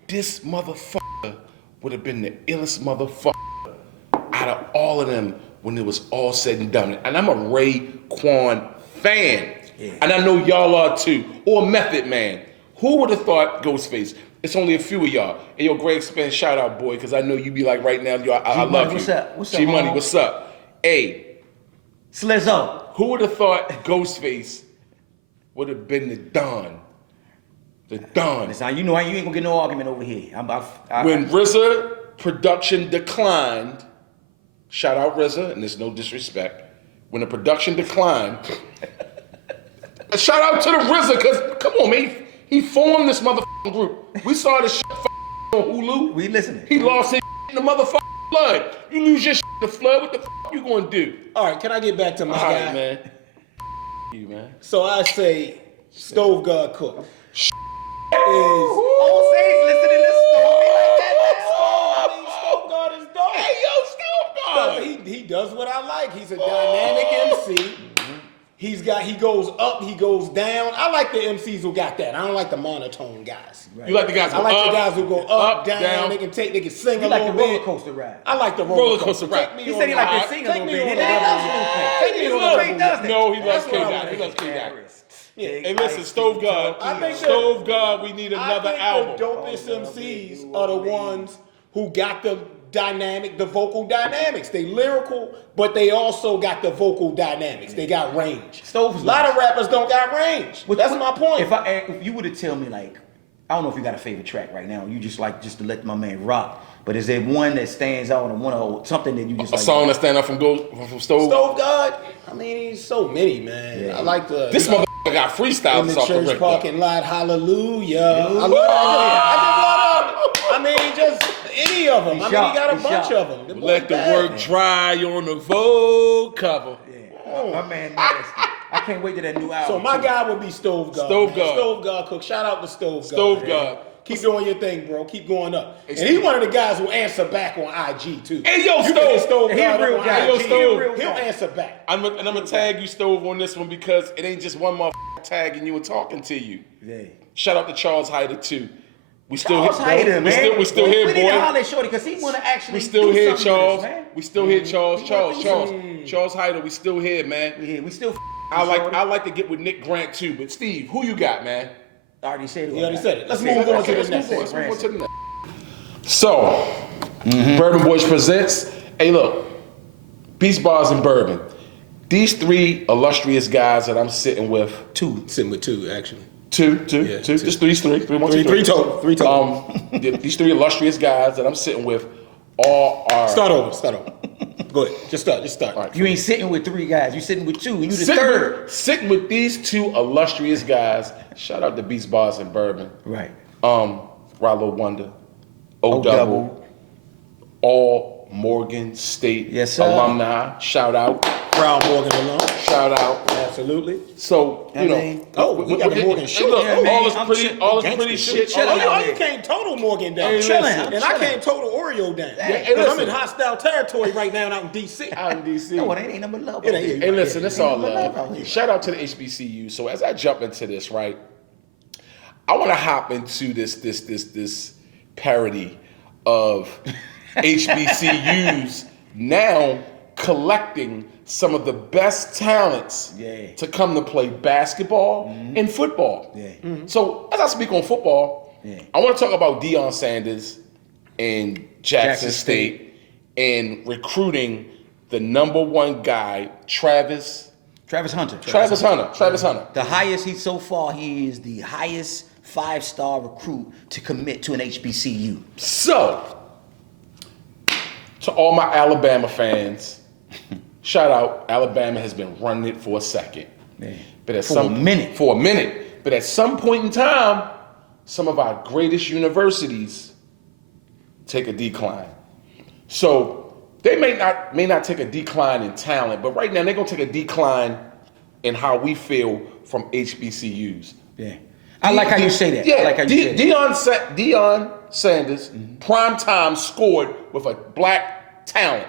this motherfucker would have been the illest motherfucker out of all of them when it was all said and done? And I'm a Raekwon fan. Yeah. And I know y'all are too. Or Method Man. Who would have thought Ghostface? It's only a few of y'all. And yo, Greg Spence, shout out, boy, because I know you be like right now, yo, I G-Money, love you. what's up? What's up, G-Money, Mom? what's up? Hey, Slizzo. who would have thought Ghostface would have been the Don? The Don. Listen, you know you ain't gonna get no argument over here. When RZA production declined, shout out RZA, and there's no disrespect. When the production declined, shout out to the RZA, because come on, man, he formed this motherfucking group. We saw this shit on Hulu. We listening. He lost his in the motherfucking flood. You lose your shit in the flood, what the fuck you gonna do? All right, can I get back to my All guy? right, man. You, man. So I say Stove God Cook. Oh, say listening to Stove like that. I mean, Stove God is dope. Hey, yo, Stove God. He does what I like. He's a dynamic MC. He goes up, he goes down. I like the MCs who got that. I don't like the monotone guys. You like the guys who I like up, the guys who go up, down. down. They can sing You a like little the roller bit. coaster ride. I like the Roller coaster ride. Take me He on said he a like ride. to sing a Take little me bit. on He a ride. loves Lupe. Take me He on a loves ride. Lupe, does it? No, he loves That's what I K-Dot. like. He loves K-Dot. Yeah. Hey, listen, Stove God. I think Stove God, we need another album. The dopest MCs are the ones who got the dynamic, the vocal dynamics. They lyrical, but they also got the vocal dynamics. They got range. Stove's A lot of rappers don't got range. That's my point. If you were to tell me, like, I don't know if you got a favorite track right now. You just like just to let my man rock. But is there one that stands out or something that you just A like? song that stand up from Stove. Stove God, I mean, he's so many, man. Yeah. I like the This motherfucker got freestyles in the off the church record. parking lot, hallelujah. I just love them. I mean, just any of them. I mean, he got a bunch of them. The boy Let the bad. work dry on the Vogue cover. My man nasty. I can't wait to that new album. So my too. guy would be Stove God. Stove man. God. Stove God Cook. Shout out to Stove God. Stove man. God. Keep doing your thing, bro. Keep going up. Hey, And he's one of the guys who answer back on IG too. Hey, yo, You Stove. can hit Stove He a God real up guy. on Yo, IG. Stove. He'll answer back. I'm gonna tag you, Stove, on this one because it ain't just one motherfucker tagging you and talking to you. Yeah. Shout out to Charles Hyder too. We still Charles here, Hyder, man. We still here, We need to boy. holler at Shorty because he want to actually We still do here, something with Charles. us, man. We still here, Charles. wanna do Charles Hyder. We still here, man. Yeah, we still. I Shorty. like to get with Nick Grant too. But Steve, who you got, man? I already said it. He already said it. Let's Okay, move on to Okay, the let's next move on one. to the next. So, Bourbon Boys presents. Hey, look, Beast Bars and Bourbon. These three illustrious guys that I'm sitting with. Sitting with two, actually. Two. Yeah, two. Just three, one, two, Three total. Three total. These three illustrious guys that I'm sitting with all are. Start over. Go ahead. Just start. All right. You ain't sitting with three guys. You sitting with two. And you the third. Sitting with these two illustrious guys. Shout out to Beast Bars and Bourbon. Right. Rollo Wonder, O Double. Double, all Morgan State Yes, sir. alumni. Shout out. Brown Morgan alone. Shout out. Absolutely. So, you I know. mean, we got the Morgan shit. Look, Yeah, all man, this I'm pretty, chill- all this gangster pretty shit. shit. You can't total Morgan down. Hey, chilling. listen. I'm And I chilling. can't total Oreo down. Hey, Because I'm listen. in hostile territory right now out in D.C. Out in D.C. No, it ain't number love. It ain't. Hey, listen, it's all out love. here. Shout out to the HBCU. So as I jump into this, right, I want to hop into this parody of HBCUs now collecting some of the best talents to come to play basketball and football. Yeah. So as I speak on football, I want to talk about Deion Sanders and Jackson State and recruiting the number one guy, Travis Hunter. Hunter. The highest he is the highest 5-star recruit to commit to an HBCU. So, to all my Alabama fans, shout out, Alabama has been running it for a second. But at For a minute. But at some point in time, some of our greatest universities take a decline. So they may not take a decline in talent, but right now they're gonna take a decline in how we feel from HBCUs. Yeah. I like how you say that. Yeah, I like how you say that. Deion Sanders, prime time scored with a black talent.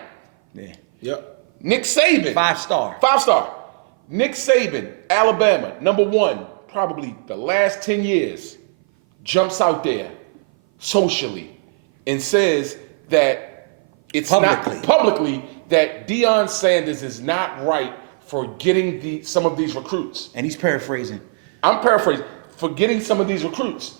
Yeah. Yep. Nick Saban, 5-star. 5-star. Nick Saban, Alabama, number one, probably the last 10 years, jumps out there socially and says that it's not publicly that Deion Sanders is not right for getting some of these recruits. And he's paraphrasing. I'm paraphrasing. For getting some of these recruits.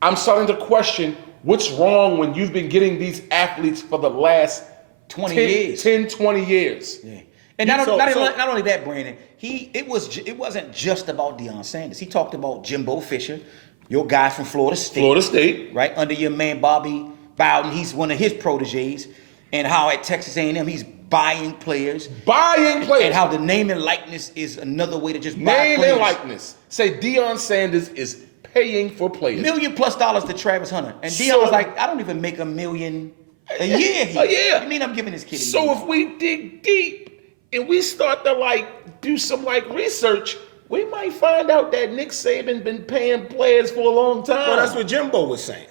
I'm starting to question what's wrong when you've been getting these athletes for the last 20 years. 10, 20 years. Yeah. And not only that, Brandon, it wasn't just about Deion Sanders. He talked about Jimbo Fisher, Your guy from Florida State. Florida State. Right? Under your man Bobby Bowden. He's one of his proteges. And how at Texas A&M he's buying players. And how the name and likeness is another way to just buy players. Name and likeness. Say Deion Sanders is paying for players. $1 million+ to Travis Hunter. And Deion was like, I don't even make $1 million a year here. A year. You mean I'm giving this kid $1 So million? if we dig deep and we start to like do some like research, we might find out that Nick Saban been paying players for a long time. Well, that's what Jimbo was saying.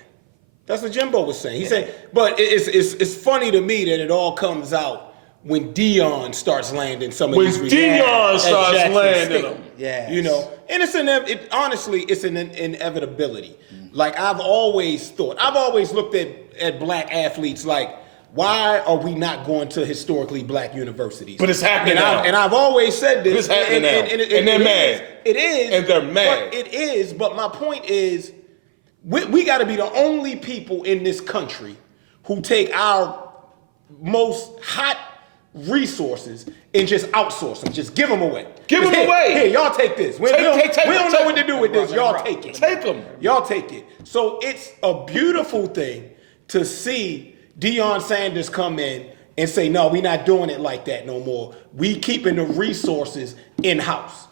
He said, but it's funny to me that it all comes out when Deion starts landing some of these. When Deion starts Jackson landing State. them. Yes. You know, and honestly, it's an inevitability. Like I've always looked at black athletes like, why are we not going to historically black universities? But it's happening now. And I've always said this. It's happening now. And they're mad. It is. And they're mad. But it is. But my point is, we got to be the only people in this country who take our most hot resources and just outsource them. Just give them away. Give them away. Here, y'all take this. We don't know what to do with this. Y'all take it. Take them. Y'all take it. So it's a beautiful thing to see Deion Sanders come in and say, no, we're not doing it like that no more. We keeping the resources in-house.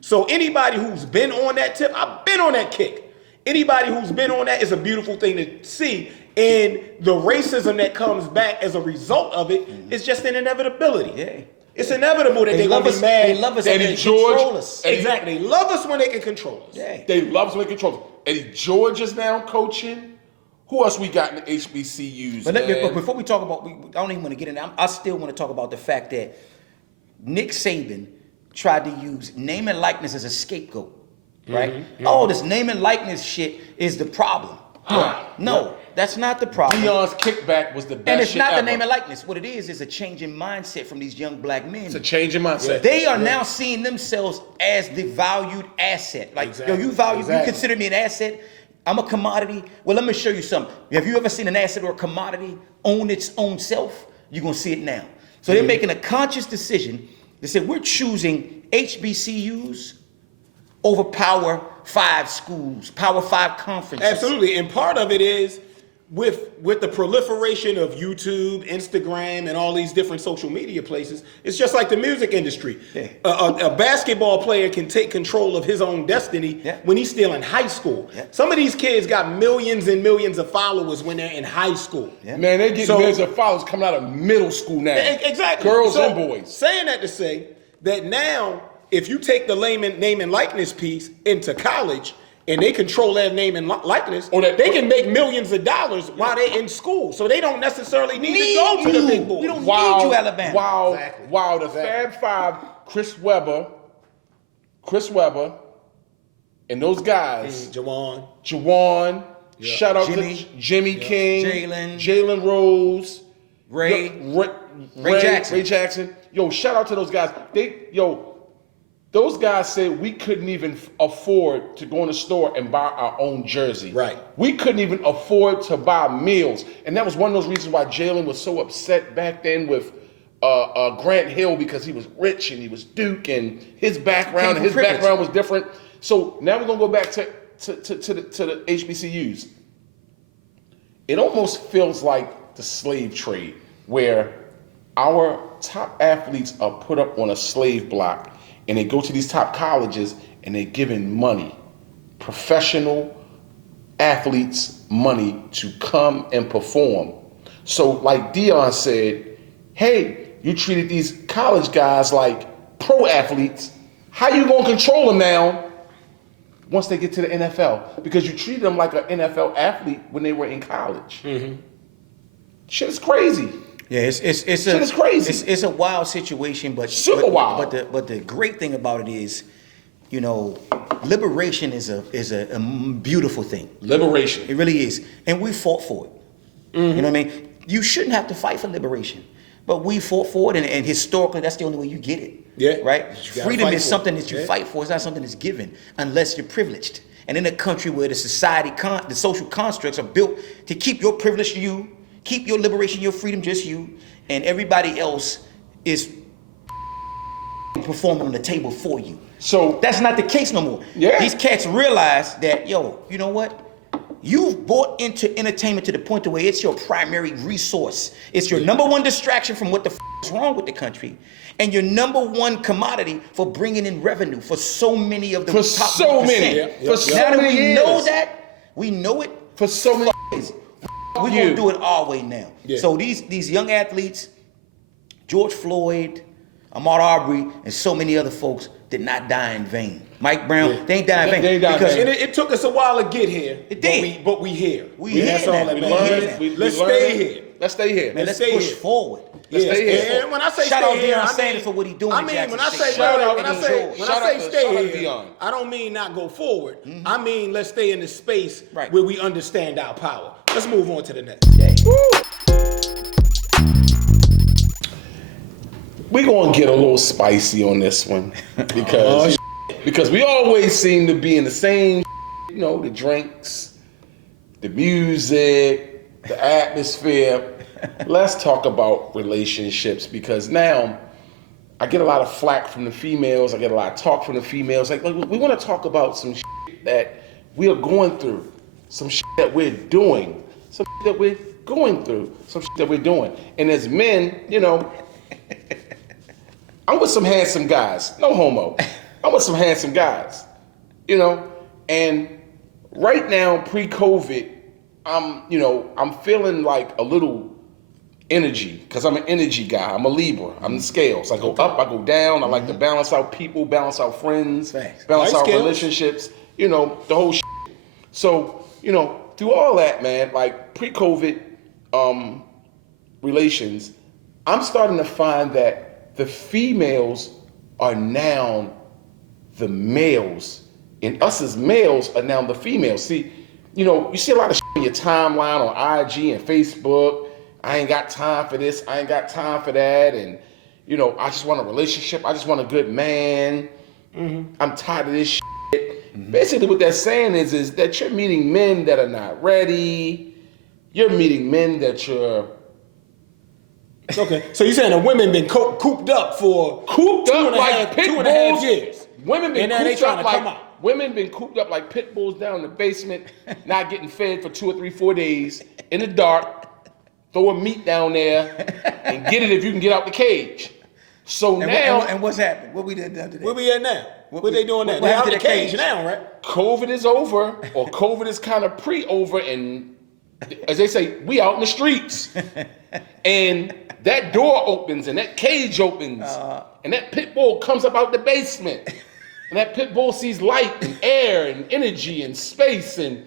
So anybody who's been on that tip, I've been on that kick. Anybody who's been on that is a beautiful thing to see. And the racism that comes back as a result of it is just an inevitability. Yeah. It's inevitable that they're going to be mad. They love us and and they George- control us. Exactly. They love us when they can control us. Yeah. They love us when they control it. Eddie George is now coaching. Who else we got in the HBCUs? But before we talk about, I don't even want to get in there. I still want to talk about the fact that Nick Saban tried to use name and likeness as a scapegoat, right? Oh, this name and likeness shit is the problem. No, that's not the problem. Deion's kickback was the best And it's shit not ever. the name and likeness. What it is a change in mindset from these young black men. It's a change in mindset. They are now seeing themselves as the valued asset. Like, Exactly. yo, you Exactly. consider me an asset? I'm a commodity. Well, let me show you something. Have you ever seen an asset or a commodity own its own self? You're going to see it now. So they're making a conscious decision. They said, we're choosing HBCUs over Power 5 schools, Power 5 conferences. Absolutely. And part of it is with the proliferation of YouTube, Instagram, and all these different social media places, it's just like the music industry. Yeah. A basketball player can take control of his own destiny when he's still in high school. Yeah. Some of these kids got millions and millions of followers when they're in high school. Yeah. Man, they get So- millions of followers coming out of middle school now. Exactly. Girls So, and boys. Saying that to say that now, if you take the name and likeness piece into college, and they control their name and likeness, they can make millions of dollars while they're in school. So they don't necessarily need to go to the big boys. We don't need you, Alabama. Wow, the Fab Five, Chris Webber, and those guys, Jawan, shout out Jimmy. to Jimmy King, Jalen Rose, Ray Jackson. Yo, shout out to those guys. Those guys said we couldn't even afford to go in the store and buy our own jersey. Right. We couldn't even afford to buy meals. And that was one of those reasons why Jalen was so upset back then with Grant Hill, because he was rich and he was Duke and his background was different. So now we're going to go back to the HBCUs. It almost feels like the slave trade, where our top athletes are put up on a slave block and they go to these top colleges and they're given money, professional athletes money to come and perform. So like Deion said, hey, you treated these college guys like pro athletes. How you gonna control them now once they get to the NFL? Because you treated them like an NFL athlete when they were in college. Shit is crazy. Yeah, it's crazy. It's a wild situation, but Super wild. But the great thing about it is, you know, liberation is a beautiful thing. Liberation. It really is, and we fought for it. You know what I mean? You shouldn't have to fight for liberation, but we fought for it, and historically, that's the only way you get it. Yeah. Right. Freedom is something that you Yeah. fight for. It's not something that's given unless you're privileged. And in a country where the the social constructs are built to keep your privilege to you, keep your liberation, your freedom just you, and everybody else is performing on the table for you. So That's not the case no more. Yeah. These cats realize that, yo, you know what? You've bought into entertainment to the point to where it's your primary resource. It's your number one distraction from what the is wrong with the country, and your number one commodity for bringing in revenue for so many of the for top so 1%. many, for so Now that many we years. know that, we know it. For so many years. We're gonna do it our way now. Yeah. So these young athletes, George Floyd, Ahmaud Arbery, and so many other folks did not die in vain. Mike Brown, they ain't die in vain. They ain't die in because vain. And it took us a while to get here. It did. But we here. We here That's now. all that We matters. learned it. Let's learned stay it. here. Let's stay here. Man, let's stay push here. forward. Yes, stay here. and when I say Shout stay out here, Deion I Sanders mean, for what he doing I in mean, Jackson when I State. say Shout out when I Deion. say Shout out to stay here, Deion. I don't mean not go forward. I mean let's stay in the space Right. where we understand our power. Let's move on to the next. We're gonna get a little spicy on this one because we always seem to be in the same, you know, the drinks, the music, the atmosphere. Let's talk about relationships because now I get a lot of flack from the females. I get a lot of talk from the females. Like we want to talk about some shit that we are going through, some shit that we're doing, some shit that we're going through, some shit that we're doing. And as men, you know, I'm with some handsome guys, no homo. I'm with some handsome guys, you know, and right now, pre-COVID, I'm feeling like a little energy because I'm an energy guy. I'm a Libra. I'm the scales. I go up, I go down. I like to balance out people, balance out friends, Thanks. balance Light out scales. relationships, you know, the whole shit. So, you know, through all that, man, like pre-COVID relations, I'm starting to find that the females are now the males, and us as males are now the females. See, you know, you see a lot of shit in your timeline on IG and Facebook. I ain't got time for this. I ain't got time for that. And, you know, I just want a relationship. I just want a good man. I'm tired of this shit. Basically, what that's saying is that you're meeting men that are not ready. You're meeting men that you're Okay, so you're saying the women been cooped up for cooped two up and a like half- pit 2.5 bulls. years. Women been And now they cooped trying up to come like out. women been cooped up like pit bulls down in the basement, not getting fed for 2 or 3, 4 days in the dark. Throwing meat down there and get it if you can get out the cage. So now And what's happened? What we did today? Where we at now? What they doing now? what They out happened the to the cage cage? now, right? COVID is over, or COVID is kind of pre-over, and as they say, we out in the streets. And that door opens and that cage opens, and that pit bull comes up out the basement. And that pit bull sees light and air and energy and space, and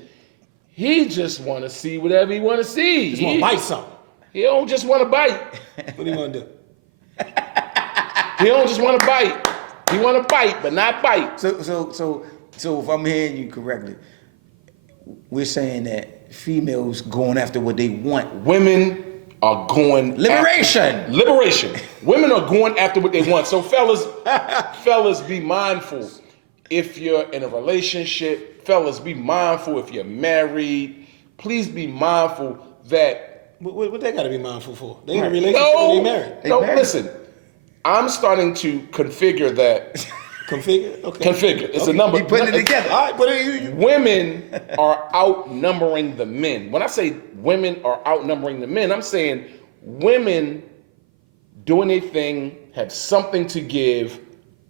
he just want to see whatever he want to see. Just want to bite something. He don't just want to bite. What do you want to do? He don't just want to bite. He want to bite, but not bite. So if I'm hearing you correctly, we're saying that females going after what they want. Women are going Liberation. Liberation. Women are going after what they want. So fellas, be mindful. If you're in a relationship, fellas, be mindful. If you're married, please be mindful that. What they got to be mindful for? They in a relationship or they married? No, married. listen. I'm starting to configure that. Configure? Okay. Configure. It's a number. You putting it together. All right, but you Women are outnumbering the men. When I say women are outnumbering the men, I'm saying women doing their thing, have something to give,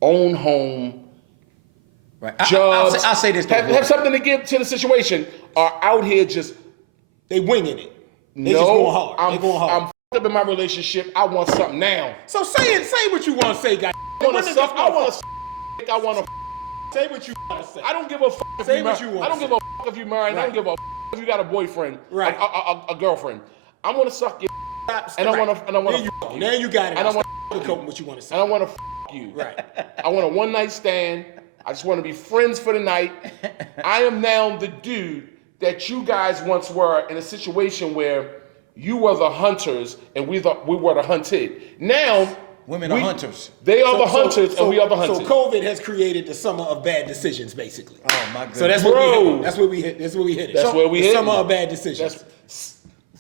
own home, Right. jobs. I'll say this. though, have something to give to the situation. Are out here just they winging it. They no. just going hard. I'm, They going hard. I'm f***ed up in my relationship. I want something now. So say what you want to say, guys. I want to suck. I want to. I want to. Say what you want to say. I don't give a fuck if Say you what married. you want I don't to give a fuck if you're married. I don't give a fuck if you got a boyfriend, Right. a girlfriend. I want to suck your Stop, and I right. want to. And I want to. Now you got it. And I want Stop what you want to say. and I want to you. Right. I want a one night stand. I just want to be friends for the night. I am now the dude that you guys once were in a situation where you were the hunters and we were the hunted. Now Women are hunters. They are the hunters and we are the hunted. So COVID has created the summer of bad decisions, basically. Oh my goodness. So that's Bro. what we hit. That's where we hit it. That's where we The hit summer it. of bad decisions.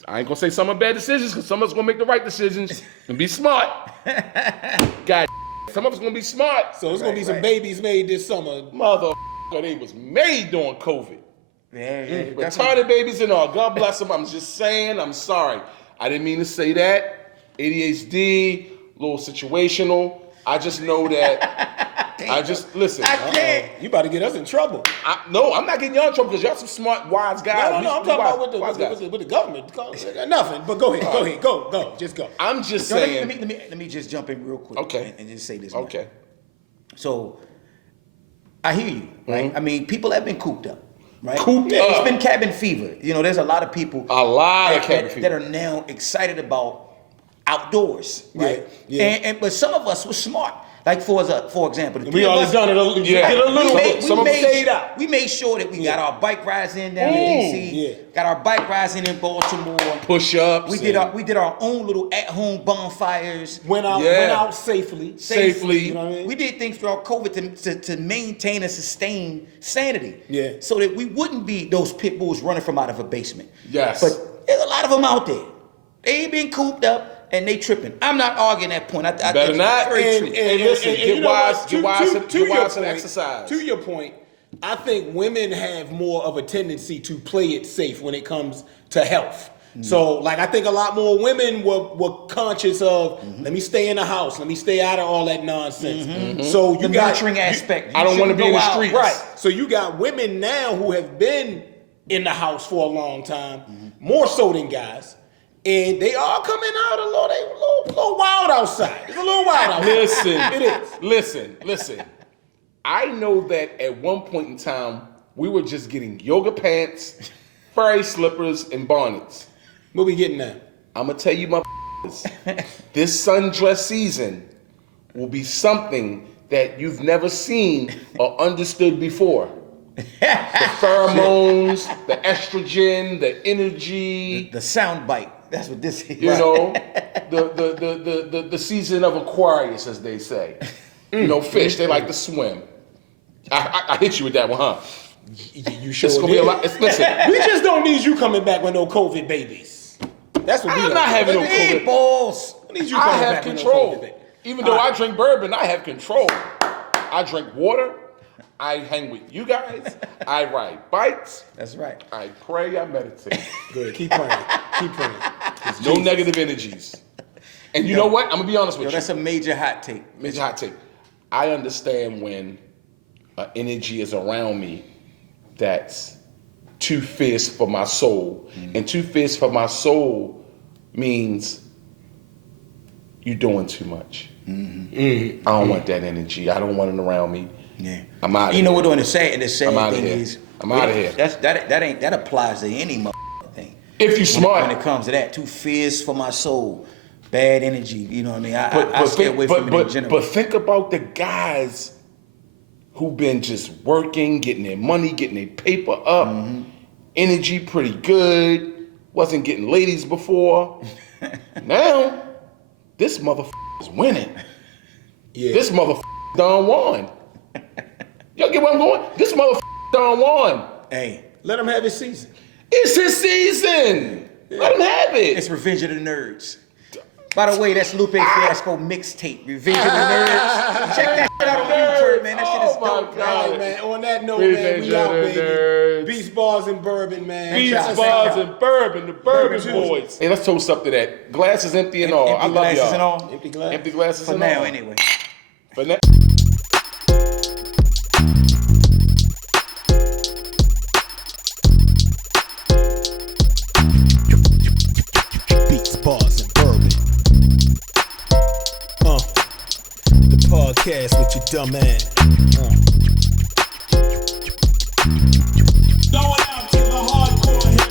I ain't gonna say some are bad decisions because some of us gonna make the right decisions and be smart. God, Some of us gonna be smart. So it's gonna be some babies made this summer. Motherfucker, they was made during COVID. Yeah. Retarded babies and all. God bless them. I'm just saying. I'm sorry. I didn't mean to say that. ADHD, little situational. I just know that. I just listen. I can't. You about to get us in trouble. No, I'm not getting y'all in trouble because y'all some smart, wise guys. No. I'm talking about with the government. Nothing. But go ahead. Go. Just go. I'm just No, saying. let me just jump in real quick. Okay. And just say this. Okay. Much. So I hear you, right? I mean, people have been cooped up. Right? Cooped up. It's been cabin fever. You know, there's a lot of people that are now excited about outdoors, right? Yeah. But some of us were smart. Like for example, We always done it a little bit. Some of us stayed out. We made sure that we got our bike rides in down in DC. Got our bike rides in Baltimore. Push-ups. We did our own little at-home bonfires. Went out safely. Safely. You know what I mean? We did things throughout COVID to maintain and sustain sanity. Yeah. So that we wouldn't be those pit bulls running from out of a basement. Yes. But there's a lot of them out there. They ain't been cooped up and they tripping. I'm not arguing that point. I Better not. Very true. And listen, get wise to the point, exercise. To your point, I think women have more of a tendency to play it safe when it comes to health. So, like, I think a lot more women were conscious of, let me stay in the house, let me stay out of all that nonsense. So you The got nurturing aspect. I don't want to be in the streets. right. So you got women now who have been in the house for a long time, more so than guys. And they are coming out a little wild outside. It's a little wild outside. Listen, It is. Listen. I know that at one point in time, we were just getting yoga pants, furry slippers, and bonnets. What we getting now? I'm going to tell you, this sundress season will be something that you've never seen or understood before. The pheromones, the estrogen, the energy. The sound bite. That's what this is. You know, the season of Aquarius, as they say. You know, fish, they like to swim. I hit you with that one, huh? You sure It's gonna be a lot. Listen, We just don't need you coming back with no COVID babies. That's what we I'm like. not having no Hey, COVID. balls. We need you I coming have back with no control. COVID baby. Even though I drink bourbon, I have control. I drink water. I hang with you guys. I ride bikes. That's right. I pray. I meditate. Good. Keep praying. No negative energies. And you know what? I'm gonna be honest with Yo, you. that's a major hot take. Major hot take. I understand when energy is around me that's too fierce for my soul. And too fierce for my soul means you're doing too much. I don't want that energy. I don't want it around me. Yeah. I'm out of You know here. what? The sad I'm outta thing here. is, I'm outta here. That applies to any thing. If you smart. When it comes to that, too fierce for my soul, bad energy. You know what I mean? I stay away from it in general. But think about the guys who've been just working, getting their money, getting their paper up, energy pretty good, wasn't getting ladies before. Now, this motherfucker is winning. Yeah. This motherfucker done won. Y'all get where I'm going? This motherfucker done won. Hey, Let him have his season. It's his season. Let him have it. it's Revenge of the Nerds. By the way, that's Lupe Fiasco mixtape, Revenge of the Nerds. Check that shit out on YouTube, man. That shit is Oh, my dope. God. All right, man. On that note, Revenge man, we out, of the baby. Nerds. Beach bars and bourbon, man. Beach Shout out bars to and bourbon, the Bourbon Bourbon Boys. Hey, let's toast up to that. Glasses empty and all. I Empty love glasses y'all. and all. Empty glass. Empty glasses For and now, all. anyway. For now. Beats, bars, and bourbon. The podcast with your dumb ass.